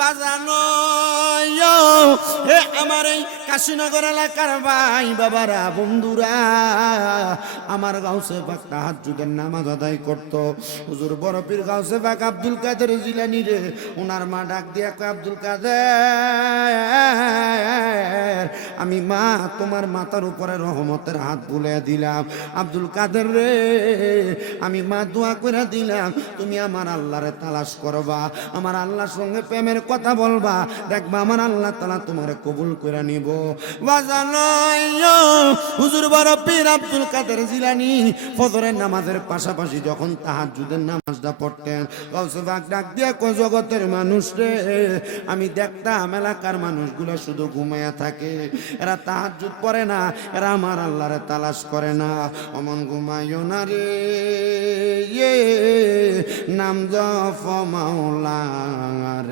বাজানো হে আমার এই কাশীনগর এলাকার ভাই বাবারা বন্ধুরা, আমার গাউসে পাক তাহাজ্জুদের নামাজ আদায় করত। হুজুর বড় পীর গাউসে পাক আব্দুল কাদের জিলানী রে ওনার মা ডাক দিয়া কয়, আব্দুল কাদের আমি মা তোমার মাথার উপরে রহমতের হাত বুলিয়ে দিলাম। আব্দুল কাদের রে আমি মা দোয়া করে দিলাম, তুমি আমার আল্লাহরে তালাশ করবা, আমার আল্লাহর সঙ্গে প্রেমের কথা বলবা, দেখবা আমার আল্লাহ তাআলা তোমারে কবুল করে নিব। বাজানো হুজুর বড় পীর আব্দুল কাদের জিলানী ফজরের নামাজের পাশাপাশি যখন তাহাজ্জুদের নামাজটা পড়তেন, গাউসে পাক ডাক দিয়া কয়, জগতের মানুষ রে আমি দেখতাম এলাকার মানুষগুলো শুধু ঘুমায়া থাকে, এরা তাহাজ্জুদ পড়ে না, এরা আমার আল্লাহরে তালাশ করে না। অমন ঘুমায়ও না রে নাম জপ মাওলার,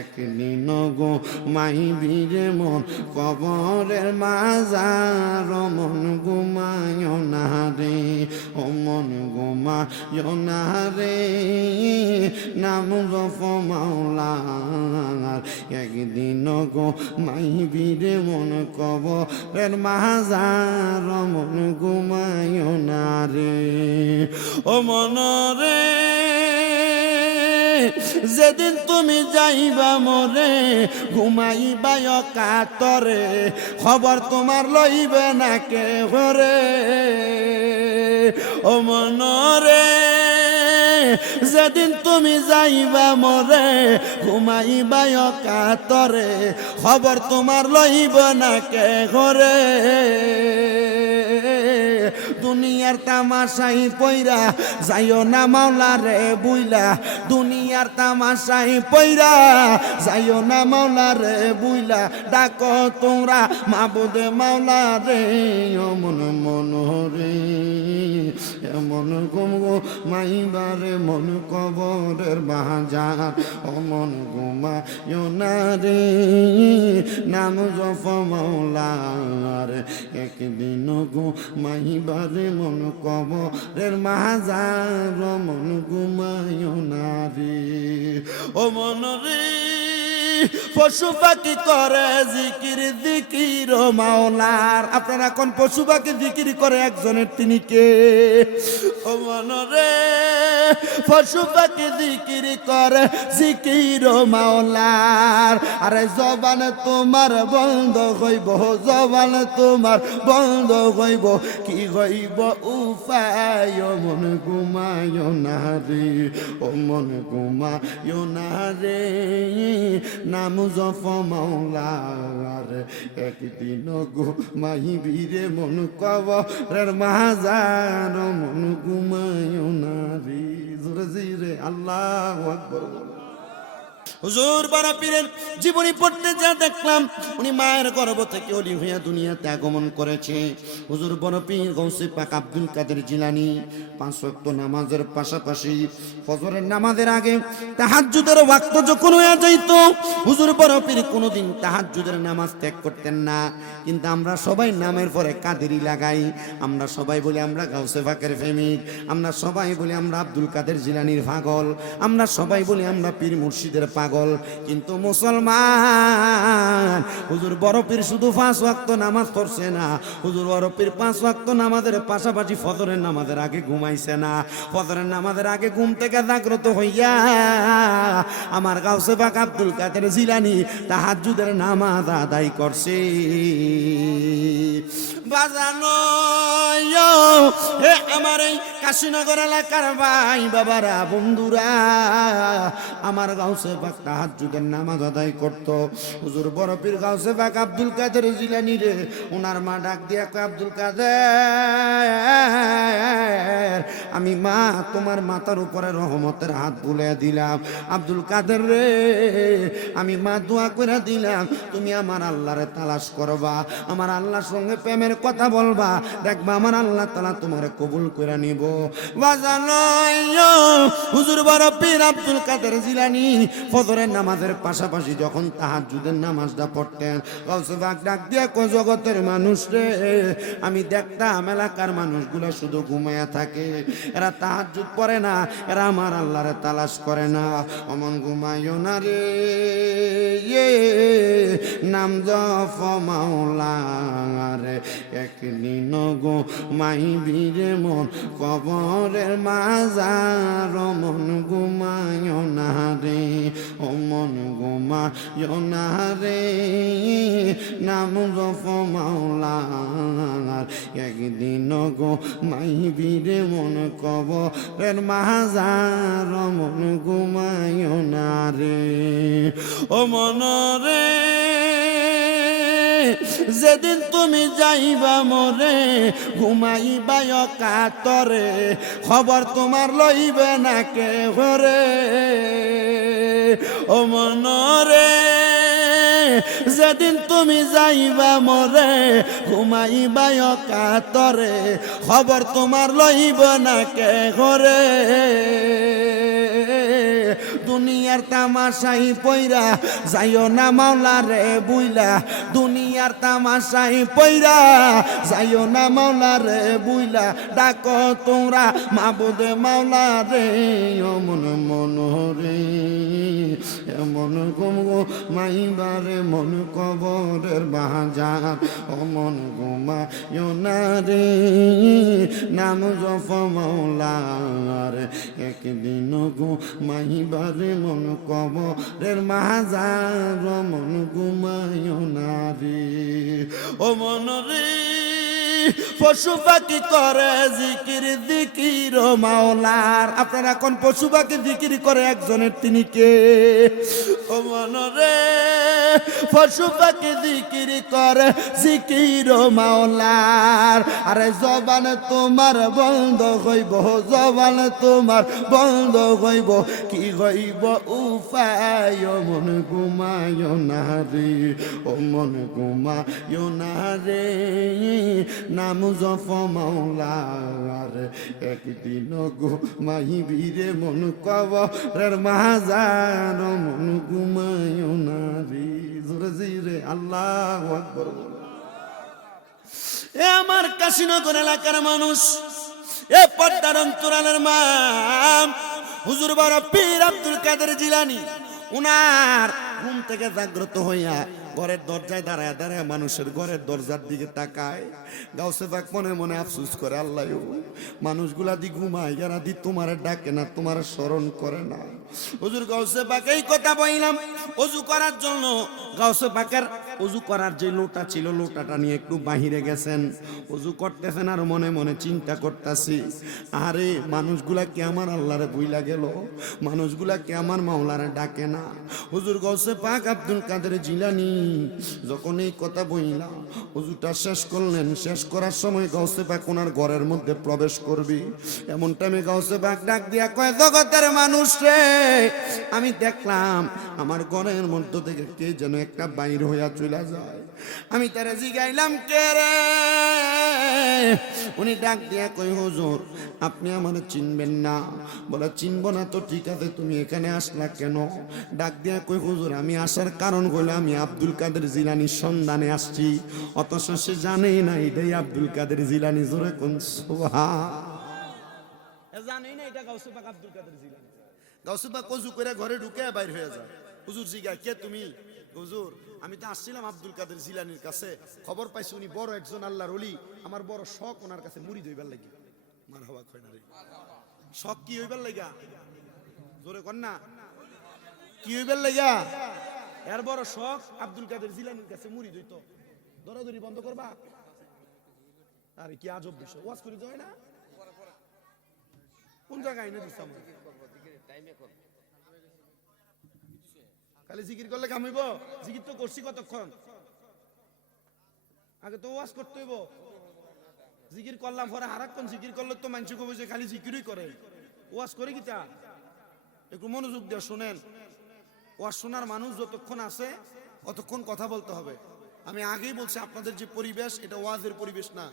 একদিন গো মাইবি রে মন কবরের মাজার, মন ঘুমায়ও না রে, ও মন ঘুমায়ও না রে নাম জপ মাওলার, একদিন গো মাইবি রে মন কবরের মাজার, মন ঘুমায়ও না রে। ও মন রে যেদিন তুমি যাইবা মরে ঘুমাইবা কাতরে, খবর তোমার লইবে না কে ঘরে। ও মন রে যেদিন তুমি যাইবা মরে ঘুমাইবা কাতরে, খবর তোমার লইব না কে ঘরে। দুনিয়ার তামাশাই পইরা যাইও না মাওলা রে বুইলা, দুনিয়ার তামাশাই পইরা যাইও না মাওলা রে বুইলা, ডাকো তোমরা মাবুদে মাওলা রে। মন মন রে এমন ঘুমো মাইবারে মন কবরের বাজার, অমন ঘুমায়ও না রে নাম জপ মাওলার, একদিন ঘুমাইবারে মন কবরের মাজার, মন ঘুমায়ও না রে। ও মন রে পশু পাখি করে জিকির দিকির মাওলার, আপনারা কোন পশু পাখি জিকির করে একজনের, তিনি কে? ও মন রে পশু পাখি জিকির করে জিকির মাওলার, আরে জবান তোমার বন্ধ হইব, জবান তোমার বন্ধ হইব, কি হইব উপায়? ও মন ঘুমায়ও না রে, ও মন ঘুমায়ও না রে নাম জপ মাওলার, একদিন ঘুমাইবি রে মন কবরের মাজার, মন ঘুমায়ও না রে। জোরে জিরে আল্লাহু আকবার। হুজুর বড় পীরের জীবনী পড়তে যা দেখলাম, উনি মায়ের গর্ভ থেকে ওলি হইয়া দুনিয়াতে আগমন করেছে। হুজুর বড় পীর গৌসে পাক আব্দুল কাদের জিলানী 5 ওয়াক্ত নামাজের পাশাপাশি ফজরের নামাজের আগে তাহাজ্জুদের ওয়াক্ত যখন হয়ে যাইত, হুজুর বড় পীর কোনোদিন তাহাজ্জুদের নামাজ ত্যাগ করতেন না। কিন্তু আমরা সবাই নামের পরে কাদেরি লাগাই, আমরা সবাই বলি আমরা গাউসে পাকের প্রেমিক, আমরা সবাই বলি আমরা আব্দুল কাদের জিলানীর পাগল, আমরা সবাই বলি আমরা পীর মুর্শিদের পাগল। কিন্তু মুসলমান হুজুর বড় পীর শুধু 5 ওয়াক্ত নামাজ পড়ছে না, হুজুর বড় পীর 5 ওয়াক্ত নামাজের পাশাপাশি ফজরের নামাজের আগে ঘুমাইছে না, ফজরের নামাজের আগে ঘুম থেকে জাগ্রত হইয়া আমার গাউসে পাক আব্দুল কাদের জিলানী তাহাজ্জুদের নামাজ আদায় করছে। বাজানো হে আমার এই কাশীনগর এলাকার ভাই বাবারা বন্ধুরা, আমার গাউসে পাক তাহাজ্জুদের নামাজ আদায় করত। হুজুর বড় পীর গাউসে পাক আব্দুল কাদের জিলানী রে ওনার মা ডাক দিয়া কয়, আব্দুল কাদের আমি মা তোমার মাথার উপরে রহমতের হাত বুলিয়ে দিলাম। আব্দুল কাদের রে আমি মা দোয়া করে দিলাম, তুমি আমার আল্লাহরে তালাশ করবা, আমার আল্লাহর সঙ্গে প্রেমের কথা বলবা, দেখবা আমার আল্লাহ তাআলা তোমারে কবুল করে নিব। বাজানো হুজুর বড় পীর আব্দুল কাদের জিলানী ফজরের নামাজের পাশাপাশি যখন তাহাজ্জুদের নামাজটা পড়তেন, গাউসে পাক ডাক দিয়া কয়, জগতের মানুষ রে, আমি দেখতাম এলাকার মানুষগুলা শুধু ঘুমায়া থাকে, এরা তাহাজ্জুদ পড়ে না, এরা আমার আল্লাহরে তালাশ করে না। অমন ঘুমাইও না রে, নাম জপ মাওলার, একদিন গো মাইবি রে মন কবরের মাজার। মন ঘুমাইও না রে, ও মন ঘুমাইও না রে, নাম জপ মাওলার, একদিন গো মাইবি রে মন কবরের মাজার। মন ঘুমাইও না রে, ও মন রে, যেদিন তুমি যাইবা মরে, ঘুমাইবা কাতরে, খবর তোমার লইবে না কে ঘরে। ও মন রে, যেদিন তুমি যাইবা মরে, ঘুমাইবা কাতরে, খবর তোমার লইব না কে ঘরে। দুনিয়ার তামাশাই পইরা যাইও না মাওলা রে বুইলা, দুনিয়ার তামাশাই পইরা যাইও না মাওলা রে বুইলা, ডাকো তোমরা মাবুদে মাওলা রে। অমন মন রে, এমন ঘুমগো মাইবারে মন কবরের বাজার। অমন ঘুমাইও না রে, নাম জপ মাওলার, একদিন গো মাইবারে মন কবরের মাজার। মন ঘুমাইও না রে, ও মন রে, পশু পাখি করে জিকির দিকির মাওলার। আপনারা কোন পশু পাখি জিকির করে একজনের, তিনি কে? ও মন রে, পশু পাখি জিকির করে জিকির মাওলার। আরে জবান তোমার বন্ধ হইব, জবান তোমার বন্ধ হইব, কি হইব উপায়? ও মন ঘুমায়ো না রে, ও মন ঘুমায়ো না রে, নাম জপ মাওলার, একদিন গো মাইবি রে মন কবরের মাজার। মন ঘুমায়ো না রে, জোরে জিরে আল্লাহু আকবার। এ আমার কাশীনগর এলাকার মানুষ, এ পদ্মার অন্তরালের মা হুজুর বড় পীর আব্দুল কাদের জিলানী, উনার ঘুম থেকে জাগ্রত হইয়া ঘরের দরজায় দাঁড়ায় দাঁড়ায় মানুষের ঘরের দরজার দিকে তাকায়। গাউসে পাক মনে মনে আফসোস করে, আল্লাহ মানুষগুলা দি ঘুমায়, যারা দি তোমার ডাকে না, তোমার স্মরণ করে না। হুজুর গাউসে পাক এই কথা বললাম ওযু করার জন্য। গাউসে পাকের ওযু করার যে লোটা ছিল, লোটাটা নিয়ে একটু বাহিরে গেছেন, ওযু করতেছেন আর মনে মনে চিন্তা করতেছি, আরে মানুষগুলা কি আমার আল্লাহরে ভুইলা গেল, মানুষগুলা কি আমার মাওলারে ডাকে না। হুজুর গাউসে পাক আব্দুল কাদের জিলানী যখন এই কথা বইলা ওযুটা শেষ করলেন, শেষ করার সময় গাউসে পাক ওনার ঘরের মধ্যে প্রবেশ করবি, এমন টাইমে গাউসে পাক ডাক দিয়া কয়, জগতের মানুষ রে, আমি দেখলাম আমার ঘরের মধ্য থেকে কে যেন একটা বাইর হইয়া চলে যায়। আমি তারে জিগাইলাম, কে রে? উনি ডাক দিয়া কই, হুজুর আপনি আমার চিনবেন না। বলে, চিনবো না তো ঠিক আছে, তুমি এখানে আসলা কেন? ডাক দিয়া কই, হুজুর আমি আসার কারণ হলো আমি আব্দুল কাদের জিলানীর সন্ধানে আসছি, অথচ সে জানেই না এটাই আব্দুল কাদের জিলানী। জোরে কোন সুবহান। জানেই না এটা গাউসে পাক আব্দুল কাদের জিলানী। গাউসে পাক ওযু করে ঘরে ঢুকে বাইর হয়ে যায়। হুজুর জিগায়, কে তুমি? হুজুর আমি তো আসছিলাম আব্দুল কাদের জিলানীর কাছে, খবর পাইছি উনি বড় একজন আল্লাহর ওলি, আমার বড় শখ ওনার কাছে মুরিদ হইবার লাগি। মারহাবা কয় না রে, শখ কি হইবার লাগা? জোরে কর না, কি হইবার লাগা? এর বড় শখ আব্দুল কাদের জিলানীর কাছে মুরিদ হইতো। দরাদরি বন্ধ করবা? আরে কি আজব বিষয়, ওয়াজ করে যায় না? কোন জায়গায় না দিছ আমার? খালি জিকির করলে কাম হইব? জিকির তো করছি কতক্ষণ, আগে তো ওয়াজ করতে হইব। জিকির করলাম পরে হারাক্ষণ জিকির করলে তো মানুষ কবে যে খালি জিকিরই করে, ওয়াজ করে কি তা? একটু মনোযোগ দিয়ে শোনেন। ওয়াজ শোনার মানুষ যতক্ষণ আছে অতক্ষণ কথা বলতে হবে, আমি আগেই বলছি আপনাদের যে পরিবেশ এটা ওয়াজের পরিবেশ না,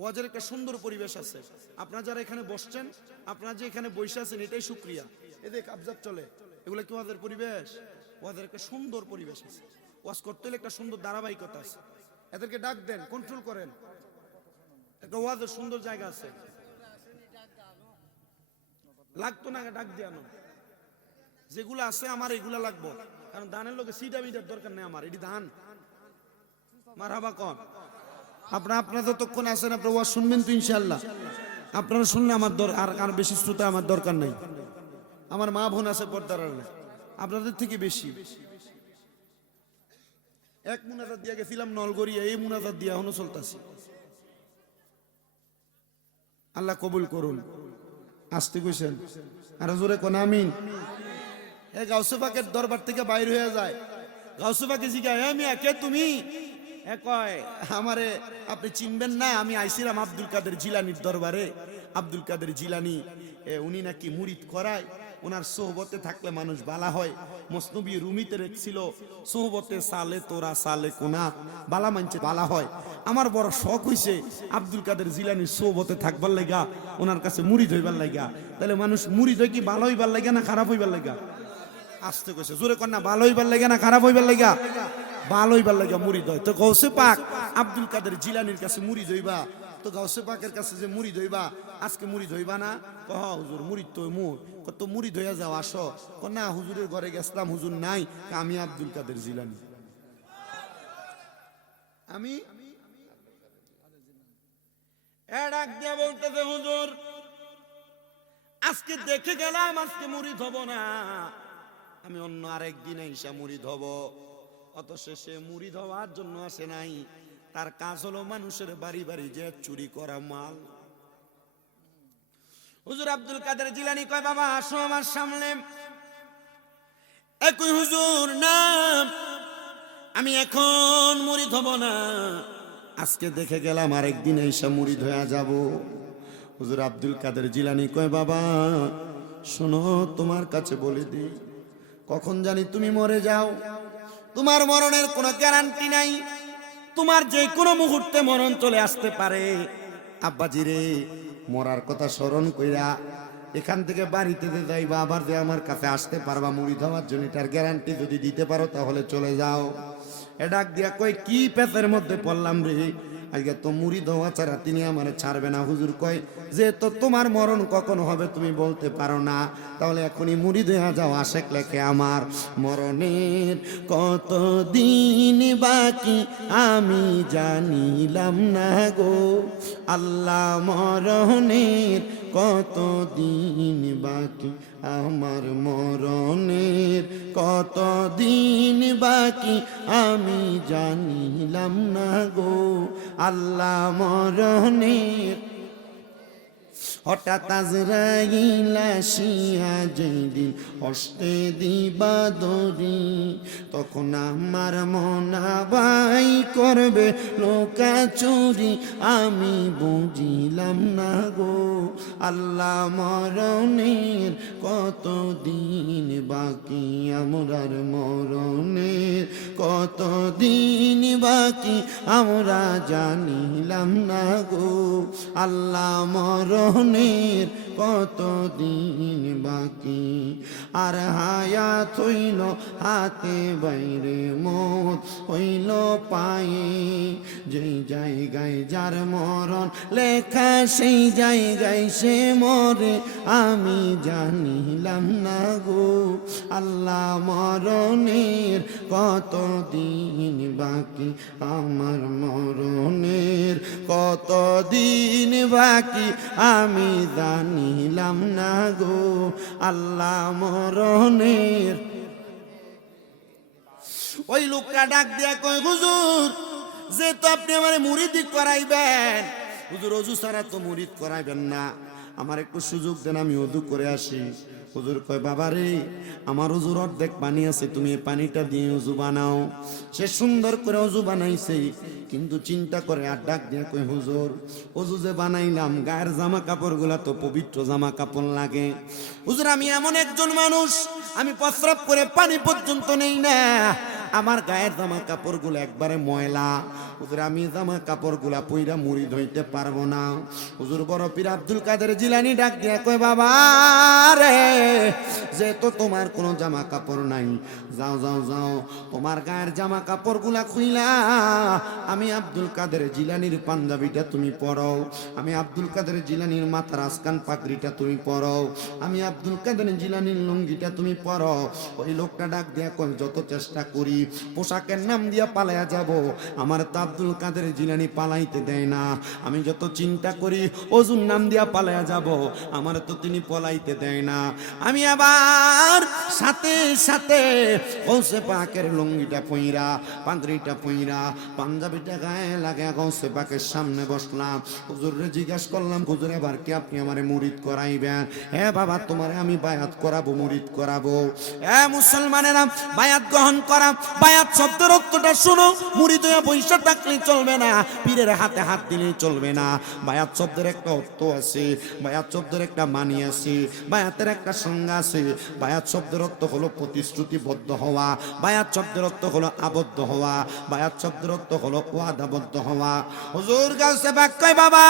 ওয়াজের একটা সুন্দর পরিবেশ আছে। আপনারা যারা এখানে বসছেন, আপনারা যে এখানে বসে আছেন এটাই শুকরিয়া। এদের কাবজাত চলে, এগুলো কি ওয়াজের পরিবেশ? ওয়াজের একটা সুন্দর পরিবেশ আছে, ওয়াজ করতে হলে একটা সুন্দর ধারাবাহিকতা আছে। এদেরকে ডাক দেন, কন্ট্রোল করেন, একটা ওয়াজের সুন্দর জায়গা আছে। লাগতো না ডাক দিয়ানো, যেগুলো আছে আমার এগুলা লাগবো, কারণ দানের লোকে সিটা মিটার দরকার নেই আমার, এটি দান মারহাবা কন। আপনারা যতক্ষণ আছেন আপনারা ওয়াজ শুনবেন তো ইনশাআল্লাহ। আপনারা শুনলে আমার আর বেশি শ্রোতা আমার দরকার নাই। আমার মা বোন আছে পর্দার আড়ালে, আপনাদের থেকে বেশি। এক মুনাজাত দিয়া গেছিলাম নলগড়িয়া, এই মুনাজাত দিয়া এখনো চলতেছি। আল্লাহ কবুল করুন। আসতে কইছেন আর জোরে কোন আমিন। এ গাউসে পাকের দরবার থেকে বাইর হয়ে যায়, গাউসে পাকে জিগায়, হে মিয়া কে তুমি? এ কয় আমারে আপনি চিনবেন না, আমি আইছিলাম আব্দুল কাদের জিলানির দরবারে। আব্দুল কাদের জিলানি উনি নাকি মুরিদ করায়, ওনার সোহবতে থাকলে মানুষ বালা হয়। মসনবী রুমিতে রেখছিল, সোহবতে সালে তোরা সালে কোনা, বালা মানছে বালা হয়। আমার বড় শখ হইছে আব্দুল কাদের জিলানির সোহবতে থাকবার লাগা, ওনার কাছে মুরিদ হইবার লাগা। তাহলে মানুষ মুরিদ হয় কি ভালো হইবার লাগা না খারাপ হইবার লাগা? আসতে কইছে জোরে কর না, ভালো হইবার লাগা না খারাপ হইবার লাগা? ভালো হইবার লাগা মুরিদ হয়। তো গাউসে পাক আব্দুল কাদের জিলানির কাছে মুরিদ হইবা, তো গাউসে পাকের কাছে যে মুরিদ হইবা, আজকে মুরিদ হইবা না? কহ হুজুর মুরিদ তো মুর, কত মুরিদ হইয়া যাও আসো। না হুজুরের ঘরে গেছিলাম, হুজুর নাই, আমি আব্দুল কাদের জিলানি। আমি ডাক দিয়া বলতেছে হুজুর আজকে দেখে গেলাম আজকে মুরিদ হব না, আমি অন্য আরেকদিন এসে মুরিদ হব। অত শেষে মুরিদ হওয়ার জন্য আসে নাই, তার কাজ হলো মানুষের বাড়ি বাড়ি যে চুরি করা মাল। হুজুর আব্দুল কাদের জিলানি কয় বাবা আসো আমার সামনে। একই হুজুর না, আমি এখন মুরিদ হব না, আজকে দেখে গেলাম আরেকদিন এসে মুরিদ হয়ে যাব। হুজুর আব্দুল কাদের জিলানি কয় বাবা শোনো, তোমার কাছে বলে দিই, কখন জানি তুমি মরে যাও, তোমার মরণের কোনো গ্যারান্টি নাই, তোমার যে কোনো মুহূর্তে মরণ চলে আসতে পারে। আব্বাজি রে, মরার কথা স্মরণ কইরা এখান থেকে বাড়িতে যাইবা, আবার যে আমার কাছে আসতে পারবা মুরিদ হওয়ার জন্য, তার গ্যারান্টি যদি দিতে পারো তাহলে চলে যাও। এ ডাক দিয়া কই কি পেপের মধ্যে পড়লাম রে, আজকে তো মুরিদ হওয়া ছাড়া তিনি আমারে ছাড়বে না। হুজুর কয় যে তো তোমার মরণ কখন হবে তুমি বলতে পারো না, তাহলে এখনই মুরিদ হয়ে যাও। আশেক লেখে আমার মরণের কত দিন বাকি আমি জানিলাম না গো, আল্লাহ মরণের কত দিন বাকি, আমার মরণের কত দিন বাকি আমি জানিলাম না গো, আল্লাহ মরণের। হঠাৎ আজরাইল আসিয়া যেদিন হস্তে দিবা দরি, তখন আমার মনাবাই করবে লোকা চুরি, আমি বুঝিলাম না গো, আল্লাহ মরণের কত দিন বাকি, আমরার মরণের কত দিন বাকি আমরা জানিলাম না গো, আল্লাহ মরণের কত দিন বাকি। আর হায়াত হইল হাতে বাইরে, মত হইল পায়ে, যেই জায়গায় যার মরণ লেখা সেই জায়গায় সে মরে, আমি জানিলাম না গো, আল্লাহ মরণের কত দিন বাকি, আমার মরণের কত দিন বাকি আমি জানিলাম না গো, আল্লাহ মরণের। ওই লোকটা ডাক দিয়া কয় হুজুর যে তো আপনি আমার মুরিদি করাইবেন, হুজুর অজু ছাড়া তো মুরিদ করাইবেন না, আমার একটু সুযোগ দেন আমি ওযু করে আসি। হুজুর কয় বাবা রে, আমার ওযুর অর্ধেক পানি আছে, তুমি এই পানিটা দিয়ে ওযু বানাও। সে সুন্দর করে ওযু বানাইছে, কিন্তু চিন্তা করে আর ডাক দিয়ে কয় হুজুর ওযু যে বানাইলাম গায়ের জামা কাপড়গুলা তো পবিত্র জামা কাপড় লাগে। হুজুর আমি এমন একজন মানুষ, আমি প্রস্রাব করে পানি পর্যন্ত নেই না, আমার গায়ের জামা কাপড়গুলো একবারে ময়লা, হুজুর আমি জামা কাপড়গুলা পইরা মুরিদ হইতে পারবো না। হুজুর বড় পীর আব্দুল কাদের জিলানী ডাক দিয়া কয় বাবা রে, যেহেতু তোমার কোনো জামা কাপড় নাই, যাও যাও যাও তোমার গায়ের জামা কাপড়গুলা খুইলা আমি আব্দুল কাদের জিলানীর পাঞ্জাবিটা তুমি পরো, আমি আব্দুল কাদের জিলানীর মাথার আসকান পাগড়িটা তুমি পরো, আমি আব্দুল কাদের জিলানীর লুঙ্গিটা তুমি পরো। ওই লোকটা ডাক দিয়া কয় যত চেষ্টা করি পোশাকের নাম দিয়া পালাইয়া যাব, আমার তো আব্দুল কাদের জিলানী পালাইতে দেয় না। আমি যত চিন্তা করি ওজুর নাম দিয়া পালাইয়া যাব, আমার তো তিনি পলাইতে দেয় না। আমি আবার সাথে সাথে গৌসে পাকের লুঙ্গিটা পইরা পাগড়িটা পইরা পাঞ্জাবিটা গায়ে লাগে গৌসে পাকের সামনে বসলাম। হুজুরে জিজ্ঞাস করলাম হুজুর এবার কি আপনি আমারে মুরিদ করাইবেন? হ্যাঁ বাবা তোমারে আমি বায়াত করাবো, মুরিদ করাবো। হ্যাঁ মুসলমানেরা বায়াত গ্রহণ করা, বায়াত শব্দের অর্থটা শুনো। মুরিদ হয়ে পয়সা থাকলে চলবে না, পীরের হাতে হাত দিলেই চলবে না। বায়াত শব্দের একটা অর্থ আছে, বায়াত শব্দের একটা মানি আছে, বায়াতের একটা সংজ্ঞা আছে। বায়াত শব্দের অর্থ হলো প্রতিশ্রুতিবদ্ধ হওয়া, বায়াত শব্দের অর্থ হলো আবদ্ধ হওয়া, বায়াত শব্দের অর্থ হলো ওয়াদাবদ্ধ হওয়া। হুজুর গাউসে পাক কয় বাবা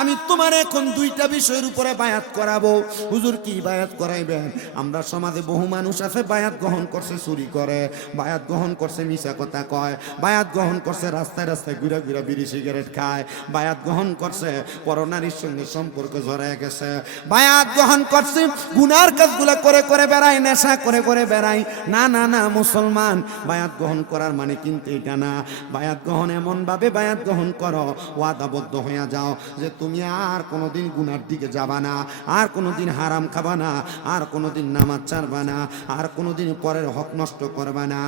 আমি তোমার এখন দুইটা বিষয়ের উপরে বায়াত করাবো। হুজুর কি বায়াত করাইবেন? আমরা সমাজে বহু মানুষ আছে বায়াত গ্রহণ করছে চুরি করে, বায়াত গ্রহণ করছে মিছা কথা কয়, বায়াত গ্রহণ করছে রাস্তায় রাস্তায় ঘুরা ঘুরা বিড়ি সিগারেট খায়, বায়াত গ্রহণ করছে পরনারীর সঙ্গে সম্পর্ক জড়ায় গেছে, বায়াত গ্রহণ করছে গুনার কাজগুলো করে করে বেড়ায়, নেশা করে করে বেড়ায়। না না না মুসলমান, বায়াত গ্রহণ করার মানে কিন্তু এটা না। বায়াত গ্রহণ এমন ভাবে বায়াত গ্রহণ করো ওয়াদাবদ্ধ হয়ে যাও যে তুমি আর কোনোদিন গুনার দিকে যাবা না, আর কোনোদিন হারাম খাবা না, আর কোনোদিন নামাজ ছাড়বা না, আর কোনোদিন পরের হক নষ্ট করবা না,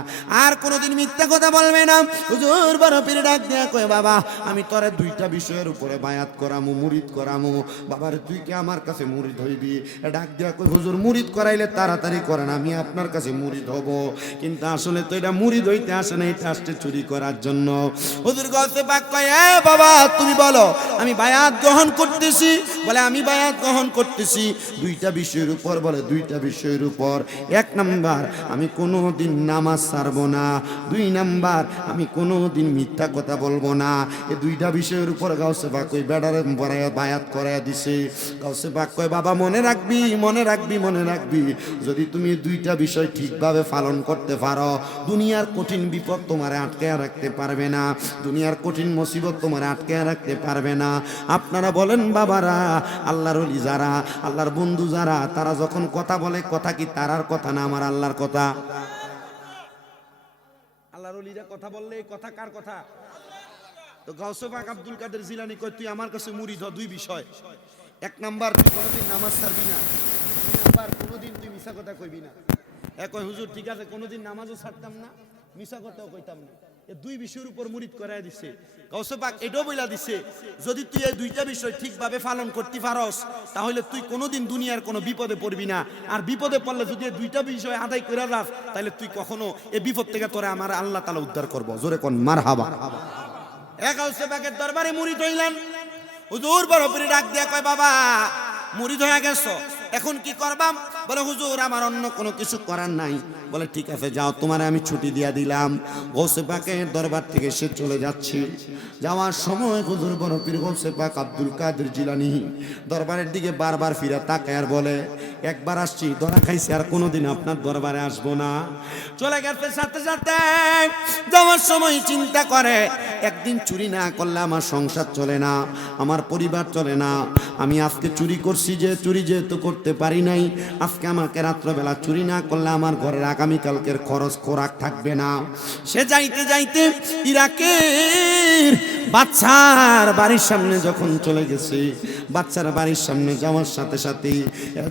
আর কোনোদিন মিথ্যা কথা বলবে না। হুজুর বড় পীর ডাক দিয়া কয় বাবা আমি তোরে দুইটা বিষয়ের উপরে বায়াত করামু, মুরিদ করামু। বাবার তুই কি আমার কাছে মুরিদ হইবি? ডাক দিয়া কয় হুজুর মুরিদ করাইলে তাড়াতাড়ি করেন, আমি আপনার কাছে মুরিদ হব। কিন্তু আসলে তো এটা মুরিদ হইতে আসে না, এটা আসছে চুরি করার জন্য। হুজুর গাউসে পাক কয় এ বাবা তুমি বলো আমি বায়াত গ্রহণ করতেছি। বলে আমি বায়াত গ্রহণ করতেছি দুইটা বিষয়ের উপর। বলে দুইটা বিষয়ের উপর, এক নাম্বার আমি কোনোদিন নামাজ ছাড়বো না, দুই নাম্বার আমি কোনোদিন মিথ্যা কথা বলবো না। এই দুইটা বিষয়ের উপর গাউসে পাক কই বেড়ারে বায়াত করাইয়া দিছে। গাউসে পাক কয় বাবা মনে রাখবি, মনে রাখবি, মনে রাখবি, যদি তুমি দুইটা বিষয় ঠিকভাবে পালন করতে পারো দুনিয়ার কঠিন বিপদ তোমারে আটকে রাখতে পারবে না, দুনিয়ার কঠিন মুসিবত তোমারে আটকে রাখতে পারবে না। আপনারা বলেন বাবারা, আল্লাহর ওলি যারা, আল্লাহর বন্ধু যারা, তারা যখন কথা বলে কথা কি তারার কথা না আমার আল্লাহর কথা? আল্লাহর ওলিরা কথা বললে কথা কার কথা? তো গাউসে পাক আব্দুল কাদের জিলানী কয় তুই আমার কাছে মুরিদ হ দুই বিষয়। এক নাম্বার তুই কোনোদিন নামাজ ছাড়বি না, দুই নাম্বার কোনোদিন তুই মিছা কথা কইবি না। কয় হুজুর ঠিক আছে কোনোদিন নামাজও ছাড়তাম না, মিছা কথাও কইতাম না। এই দুই বিষয়ের উপর মুরিদ করায় দিছে। গাউসে পাক এটাও বইলা দিছে যদি তুই এই দুইটা বিষয় ঠিকভাবে পালন করতে পারস তাহলে তুই কোনোদিন দুনিয়ার কোনো বিপদে পড়বি না। আর বিপদে পড়লে যদি এই দুইটা বিষয় আদায় করে যাস তাহলে তুই কখনো এই বিপদ থেকে তোরে আমার আল্লাহ তাআলা উদ্ধার করবো। জোরে কোন মারহাবা। গাউসে পাকের দরবারে মুরিদ হইলেন। হুজুর বড় পীর ডাক দিয়া কয় বাবা মুরিদ হয়ে গেছো, এখন কি করবাম? বলে হুজুর আমার অন্য কোনো কিছু করার নাই। বলে ঠিক আছে যাও তোমারে আমি ছুটি দিয়া দিলাম। গাউসে পাকের দরবার থেকে সে চলে যাচ্ছে। যাওয়ার সময় হুজুর বড় পীর গাউসে পাক আব্দুল কাদের জিলানী দরবারের দিকে বারবার ফিরে তাকায় আর বলে একবার আসছি ধরা খাইছি, আর কোনোদিন আপনার দরবারে আসবো না। চলে গেছে সাথে সাথে যাওয়ার সময় চিন্তা করে একদিন চুরি না করলে আমার সংসার চলে না, আমার পরিবার চলে না। আমি আজকে চুরি করছি, যে চুরি যেহেতু করতে পারি নাই, আজকে আমাকে রাত্রবেলা চুরি না করলে আমার ঘরের আগামীকালকের খরচ খোরাক থাকবে না। সে যাইতে যাইতে ইরাকের বাচ্চার বাড়ির সামনে যখন চলে গেছে, বাচ্চার বাড়ির সামনে যাওয়ার সাথে সাথে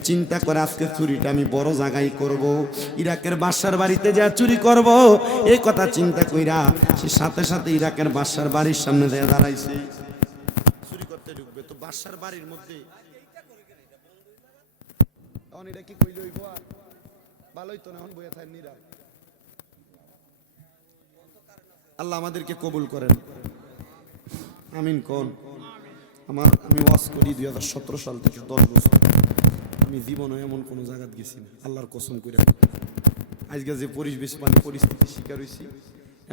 চিন্তা করে আজকে চুরিটা আমি বড় জায়গায় করব, ইরাকের বাদশার বাড়িতে যা চুরি করব, এই কথা চিন্তা কইরা সে সাথে সাথে ইরাকের বাদশার বাড়ির সামনে যায় দাঁড়াইছে। চুরি করতে ঢুকবে তো বাদশার বাড়ির মধ্যে এটা কি কইলে হইব? আর ভালোই তো না হন বইয়া থাকেন নিরা। আল্লাহ আমাদেরকে কবুল করেন, আমিন কোন। আমি ওয়াজ করি 2017 সাল থেকে 10 বছর। আমি জীবনে এমন কোনো জায়গা গেছি না, আল্লাহর কসম করে। আজকে যে পরিস্থিতির শিকার হয়েছি,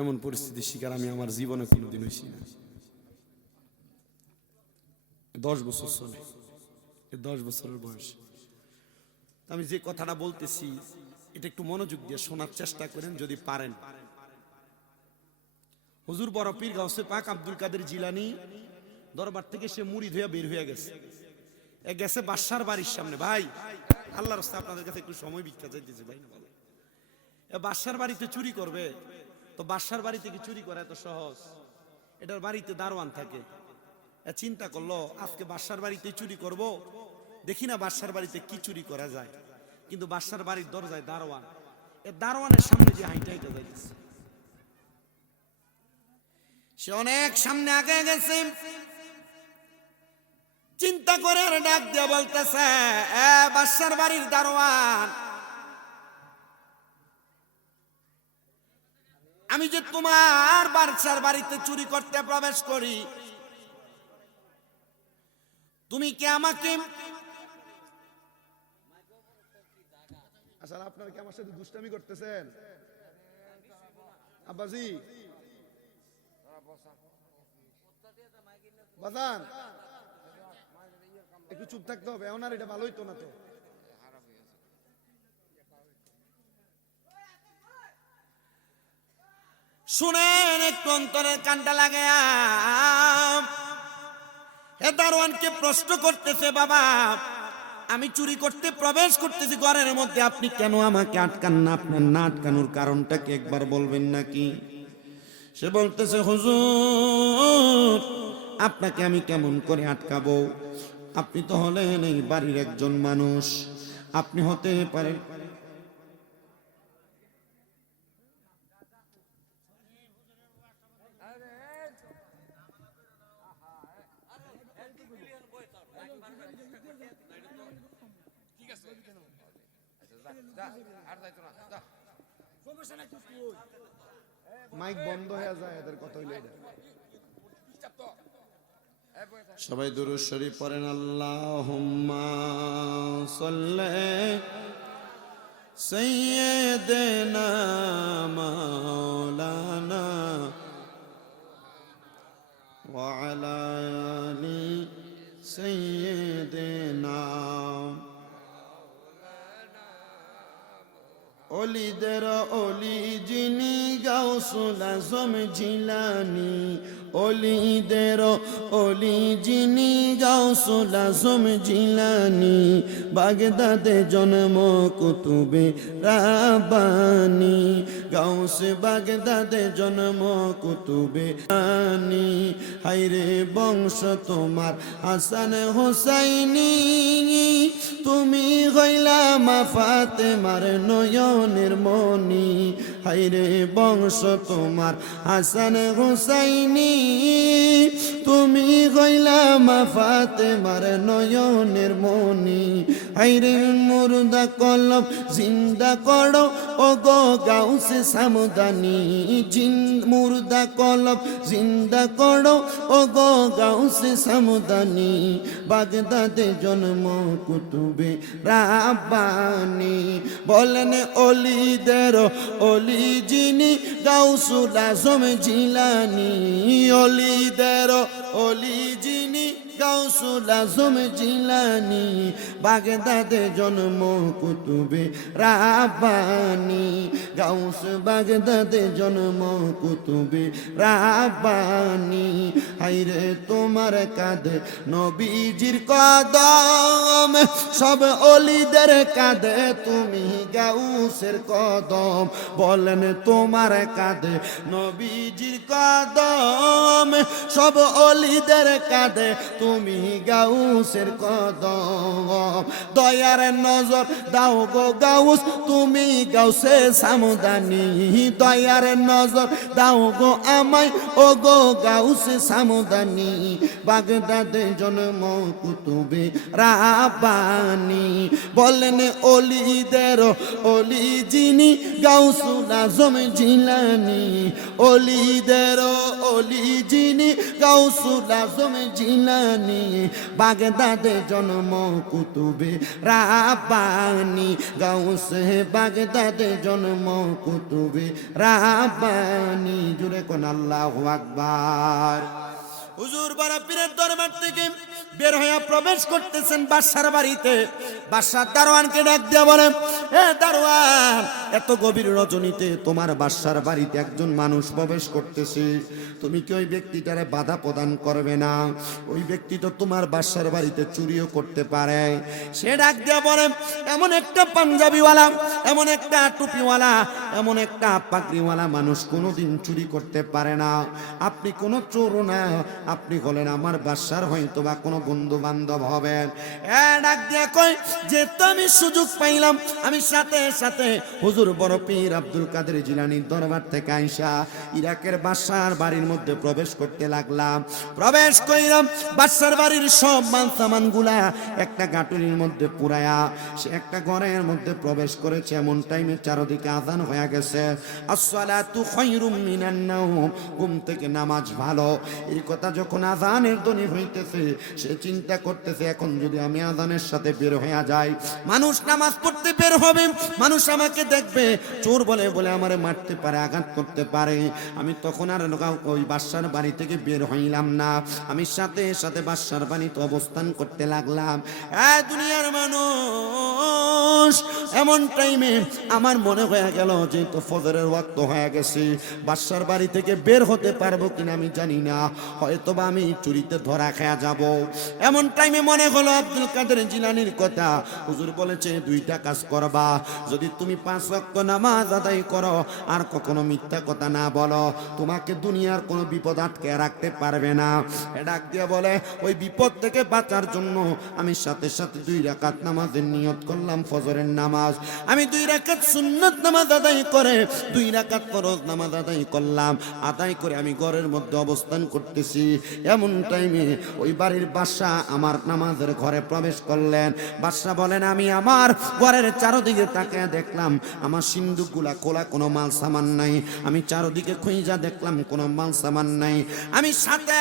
এমন পরিস্থিতির শিকার আমি আমার জীবনে কোনোদিন হয়েছি না। 10 বছর চলে, 10 বছরের বয়স। আমি যে কথাটা বলতেছি এটা একটু মনোযোগ দিয়ে শোনার চেষ্টা করেন যদি পারেন। হুজুর বড় পীর গাউসে পাক আব্দুল কাদের জিলানী দরবার থেকে সে মুড়ি ধুয়ে বের হয়ে গেছে, গেছে বাদশার বাড়ির সামনে। ভাই আল্লাহর রাস্তায় আপনাদের কাছে একটু সময় ভিক্ষা চাইতেছে ভাই, না বলে বাদশার বাড়িতে চুরি করবে, তো বাদশার বাড়িতে কি চুরি করা এত সহজ? এটার বাড়িতে দারোয়ান থাকে। চিন্তা করলো আজকে বাদশার বাড়িতে চুরি করব, দেখি না বাদশার বাড়িতে কি চুরি করা যায়। কিন্তু বাদশার বাড়ির দরজায় দারোয়ান, দারোয়ানের সামনে যে হাইটা হাইটা যাইতেছে, সে অনেক সামনে আগে গেছে। চিন্তা করে আর ডাক দিয়ে বলতেছে, বাদশার বাড়ির দারোয়ান, আমি যে তোমার বাদশার বাড়িতে চুরি করতে প্রবেশ করি, তুমি কি আমাকে, আসলে আপনারা কি আমার সাথে দুষ্টামি করতেছেন? আব্বাজি বাজান একটু চুপ থাকতে হবে, এখন আর এটা ভালোই তো না। তো শুনেন একটু অন্তরের কানটা লাগে। দারোয়ানকে প্রশ্ন করতেছে, বাবা আমি চুরি করতে প্রবেশ করতেছি ঘরের মধ্যে, আপনি কেন আমাকে আটকান না? আপনার না আটকানোর কারণটা কি একবার বলবেন নাকি? সে বলতেছে, হুজুর আপনাকে আমি কেমন করে আটকাবো? আপনি তো হলেন এই বাড়ির একজন মানুষ, আপনি হতে পারেন মাইক বন্ধ হয়ে যায়, এদের কথা হইলে এটা। সবাই দুরূদ শরীফ পড়েন, আল্লাহুম্মা সাল্লি সাইয়্যিদিনা মাওলানা ওয়া আলা আলি সাইয়্যিদিনা। অলিদের অলি যিনি গাউসুল আজম জিলানী, অলিদের অলি যিনি গাউসুল আজম জিলানী, বাগদাদে জন্ম কুতুবে রাব্বানী, গাউসে বাগদাদে জন্ম কুতুবে রাব্বানী। হায়রে বংশ তোমার হাসান হোসাইনি, তুমি হইলা মা ফাতেমার নয়নের মনি। হায়রে বংশ তোমার হাসান হোসাইনি, তুমি হইলা মা ফাতেমার নয়নের মনি। হায়রে মুর্দা কলব জিন্দা করো ও গো গাউসে সামদানি, মুর্দা কলব জিন্দা করো ও গো গাউসে সামদানি, বাগদাদে জন্ম কুতুবে রাব্বানী। বলেন অলিদের অলি যিনি গাউসুল আজম জিলানী, অলিদের অলি যিনি গাউসুল আজম জিলানী, বাগদাদে জন্ম কুতুবে রাব্বানী, গাউস বাগদাদে জন্ম কুতুবে রাব্বানী। হায়রে তোমার কাঁধে নবীজির কদম, সব অলিদের কাঁধে তুমি গাউসের কদম। বলেন তোমার কাঁধে নবীজির কদম, সব অলিদের কাঁধে তুমি গাউসের কদম। দয়ার নজর দাও গো গাউস, তুমি গাউসে সামদানি, দয়ার নজর দাও গো আমায় ও গো গাউসে সামদানি, বাগদাদে জন্ম কুতুবে রাব্বানী। বলেন অলিদের অলি যিনি গাউসুল আজম জিলানী, অলিদের অলি যিনি গাউসুল আজম জিলানী, জানি বাগদাদে জন্ম কুতুবে রাব্বানি গাউসে বাগদাদে জন্ম কুতুবে রাব্বানি জুড়ে কোন আল্লাহু আকবার। হুজুর বড় পীরের দরবার থেকে বের হয়ে প্রবেশ করতেছেন বাদশার বাড়িতে। বাদশার দারোয়ানকে ডাক দিয়ে বলেন, এ দারোয়ান, এত গভীর রজনীতে তোমার বাদশার বাড়িতে একজন মানুষ প্রবেশ করতেছে, তুমি কি ওই ব্যক্তিটারে বাধা প্রদান করবে না? ওই ব্যক্তি তো তোমার বাদশার বাড়িতে চুরিও করতে পারে। সে ডাক দিয়ে বলেন, এমন একটা পাঞ্জাবিওয়ালা, এমন একটা টুপিওয়ালা, এমন একটা পাগড়িওয়ালা মানুষ কোনোদিন চুরি করতে পারে না। আপনি কোনো চোরও না, আপনি হলেন আমার বাদশার হয়তো বা কোনো বন্ধু বান্ধব হবেন। ডাক দিয়া কই যে তো আমি সুযোগ পাইলাম, আমি সাথে সাথে হুজুর বড় পীর আব্দুল কাদের জিলানীর দরবার থেকে আইসা ইরাকের বাদশার বাড়ির মধ্যে প্রবেশ করতে লাগলাম। প্রবেশ কইলাম, বাদশার বাড়ির সব মাল সামান গুলা একটা গাটুরির মধ্যে পুরায়া সে একটা ঘরের মধ্যে প্রবেশ করেছে। এমন টাইমে চারদিকে আযান হয়ে গেছে, আসসালাতু খায়রুম মিনান নাওম, ঘুম থেকে নামাজ ভালো। এই কথা যখন আযানের ধ্বনি হইতেছে, সে চিন্তা করতেছে এখন যদি আমি আযানের সাথে বের হয়ে যাই, মানুষ নামাজ পড়তে বের হবে, মানুষ আমাকে দেখবে, চোর বলে বলে আমারে মারতে পারে, আঘাত করতে পারে। আমি তখন আর ওই বাদশার বাড়ি থেকে বের হইলাম না, আমি সাথে সাথে বাদশার বাড়িতে অবস্থান করতে লাগলাম। দুনিয়ার মানুষ, এমন টাইমে আমার মনে হয়ে গেল যেহেতু ফজরের ওয়াক্ত হয়ে গেছে, বাদশার বাড়ি থেকে বের হতে পারবো কিনা আমি জানি না, হয়তোবা আমি চুরিতে ধরা খেয়া যাব। এমন টাইমে মনে হলো আব্দুল কাদের জিলানীর কথা। হুজুর বলেছে দুইটা কাজ করবা, যদি তুমি 5 ওয়াক্ত নামাজ আদায় করো আর কখনো মিথ্যা কথা না বলো, তোমাকে দুনিয়ার কোনো বিপদ আটকে রাখতে পারবে না। ডাক দিয়ে বলে, ওই বিপদ থেকে বাঁচার জন্য আমি সাথে সাথে 2 রাকাত নামাজের নিয়ত করলাম, ফজরের নামাজ। আমি 2 রাকাত সুন্নাত নামাজ আদায় করে 2 রাকাত ফরজ নামাজ আদায় করলাম। আদায় করে আমি ঘরের মধ্যে অবস্থান করতেছি। এমন টাইমে ওই বাড়ির বাদশা আমার নামাজের ঘরে প্রবেশ করলেন। বাদশা বলেন, আমি আমার ঘরের চারদিকে তাকিয়ে দেখলাম আমার সিন্দুকগুলা খোলা, কোনো মাল সামান নাই। আমি চারদিকে খুঁজা দেখলাম কোনো মাল সামান নাই। আমি সাথে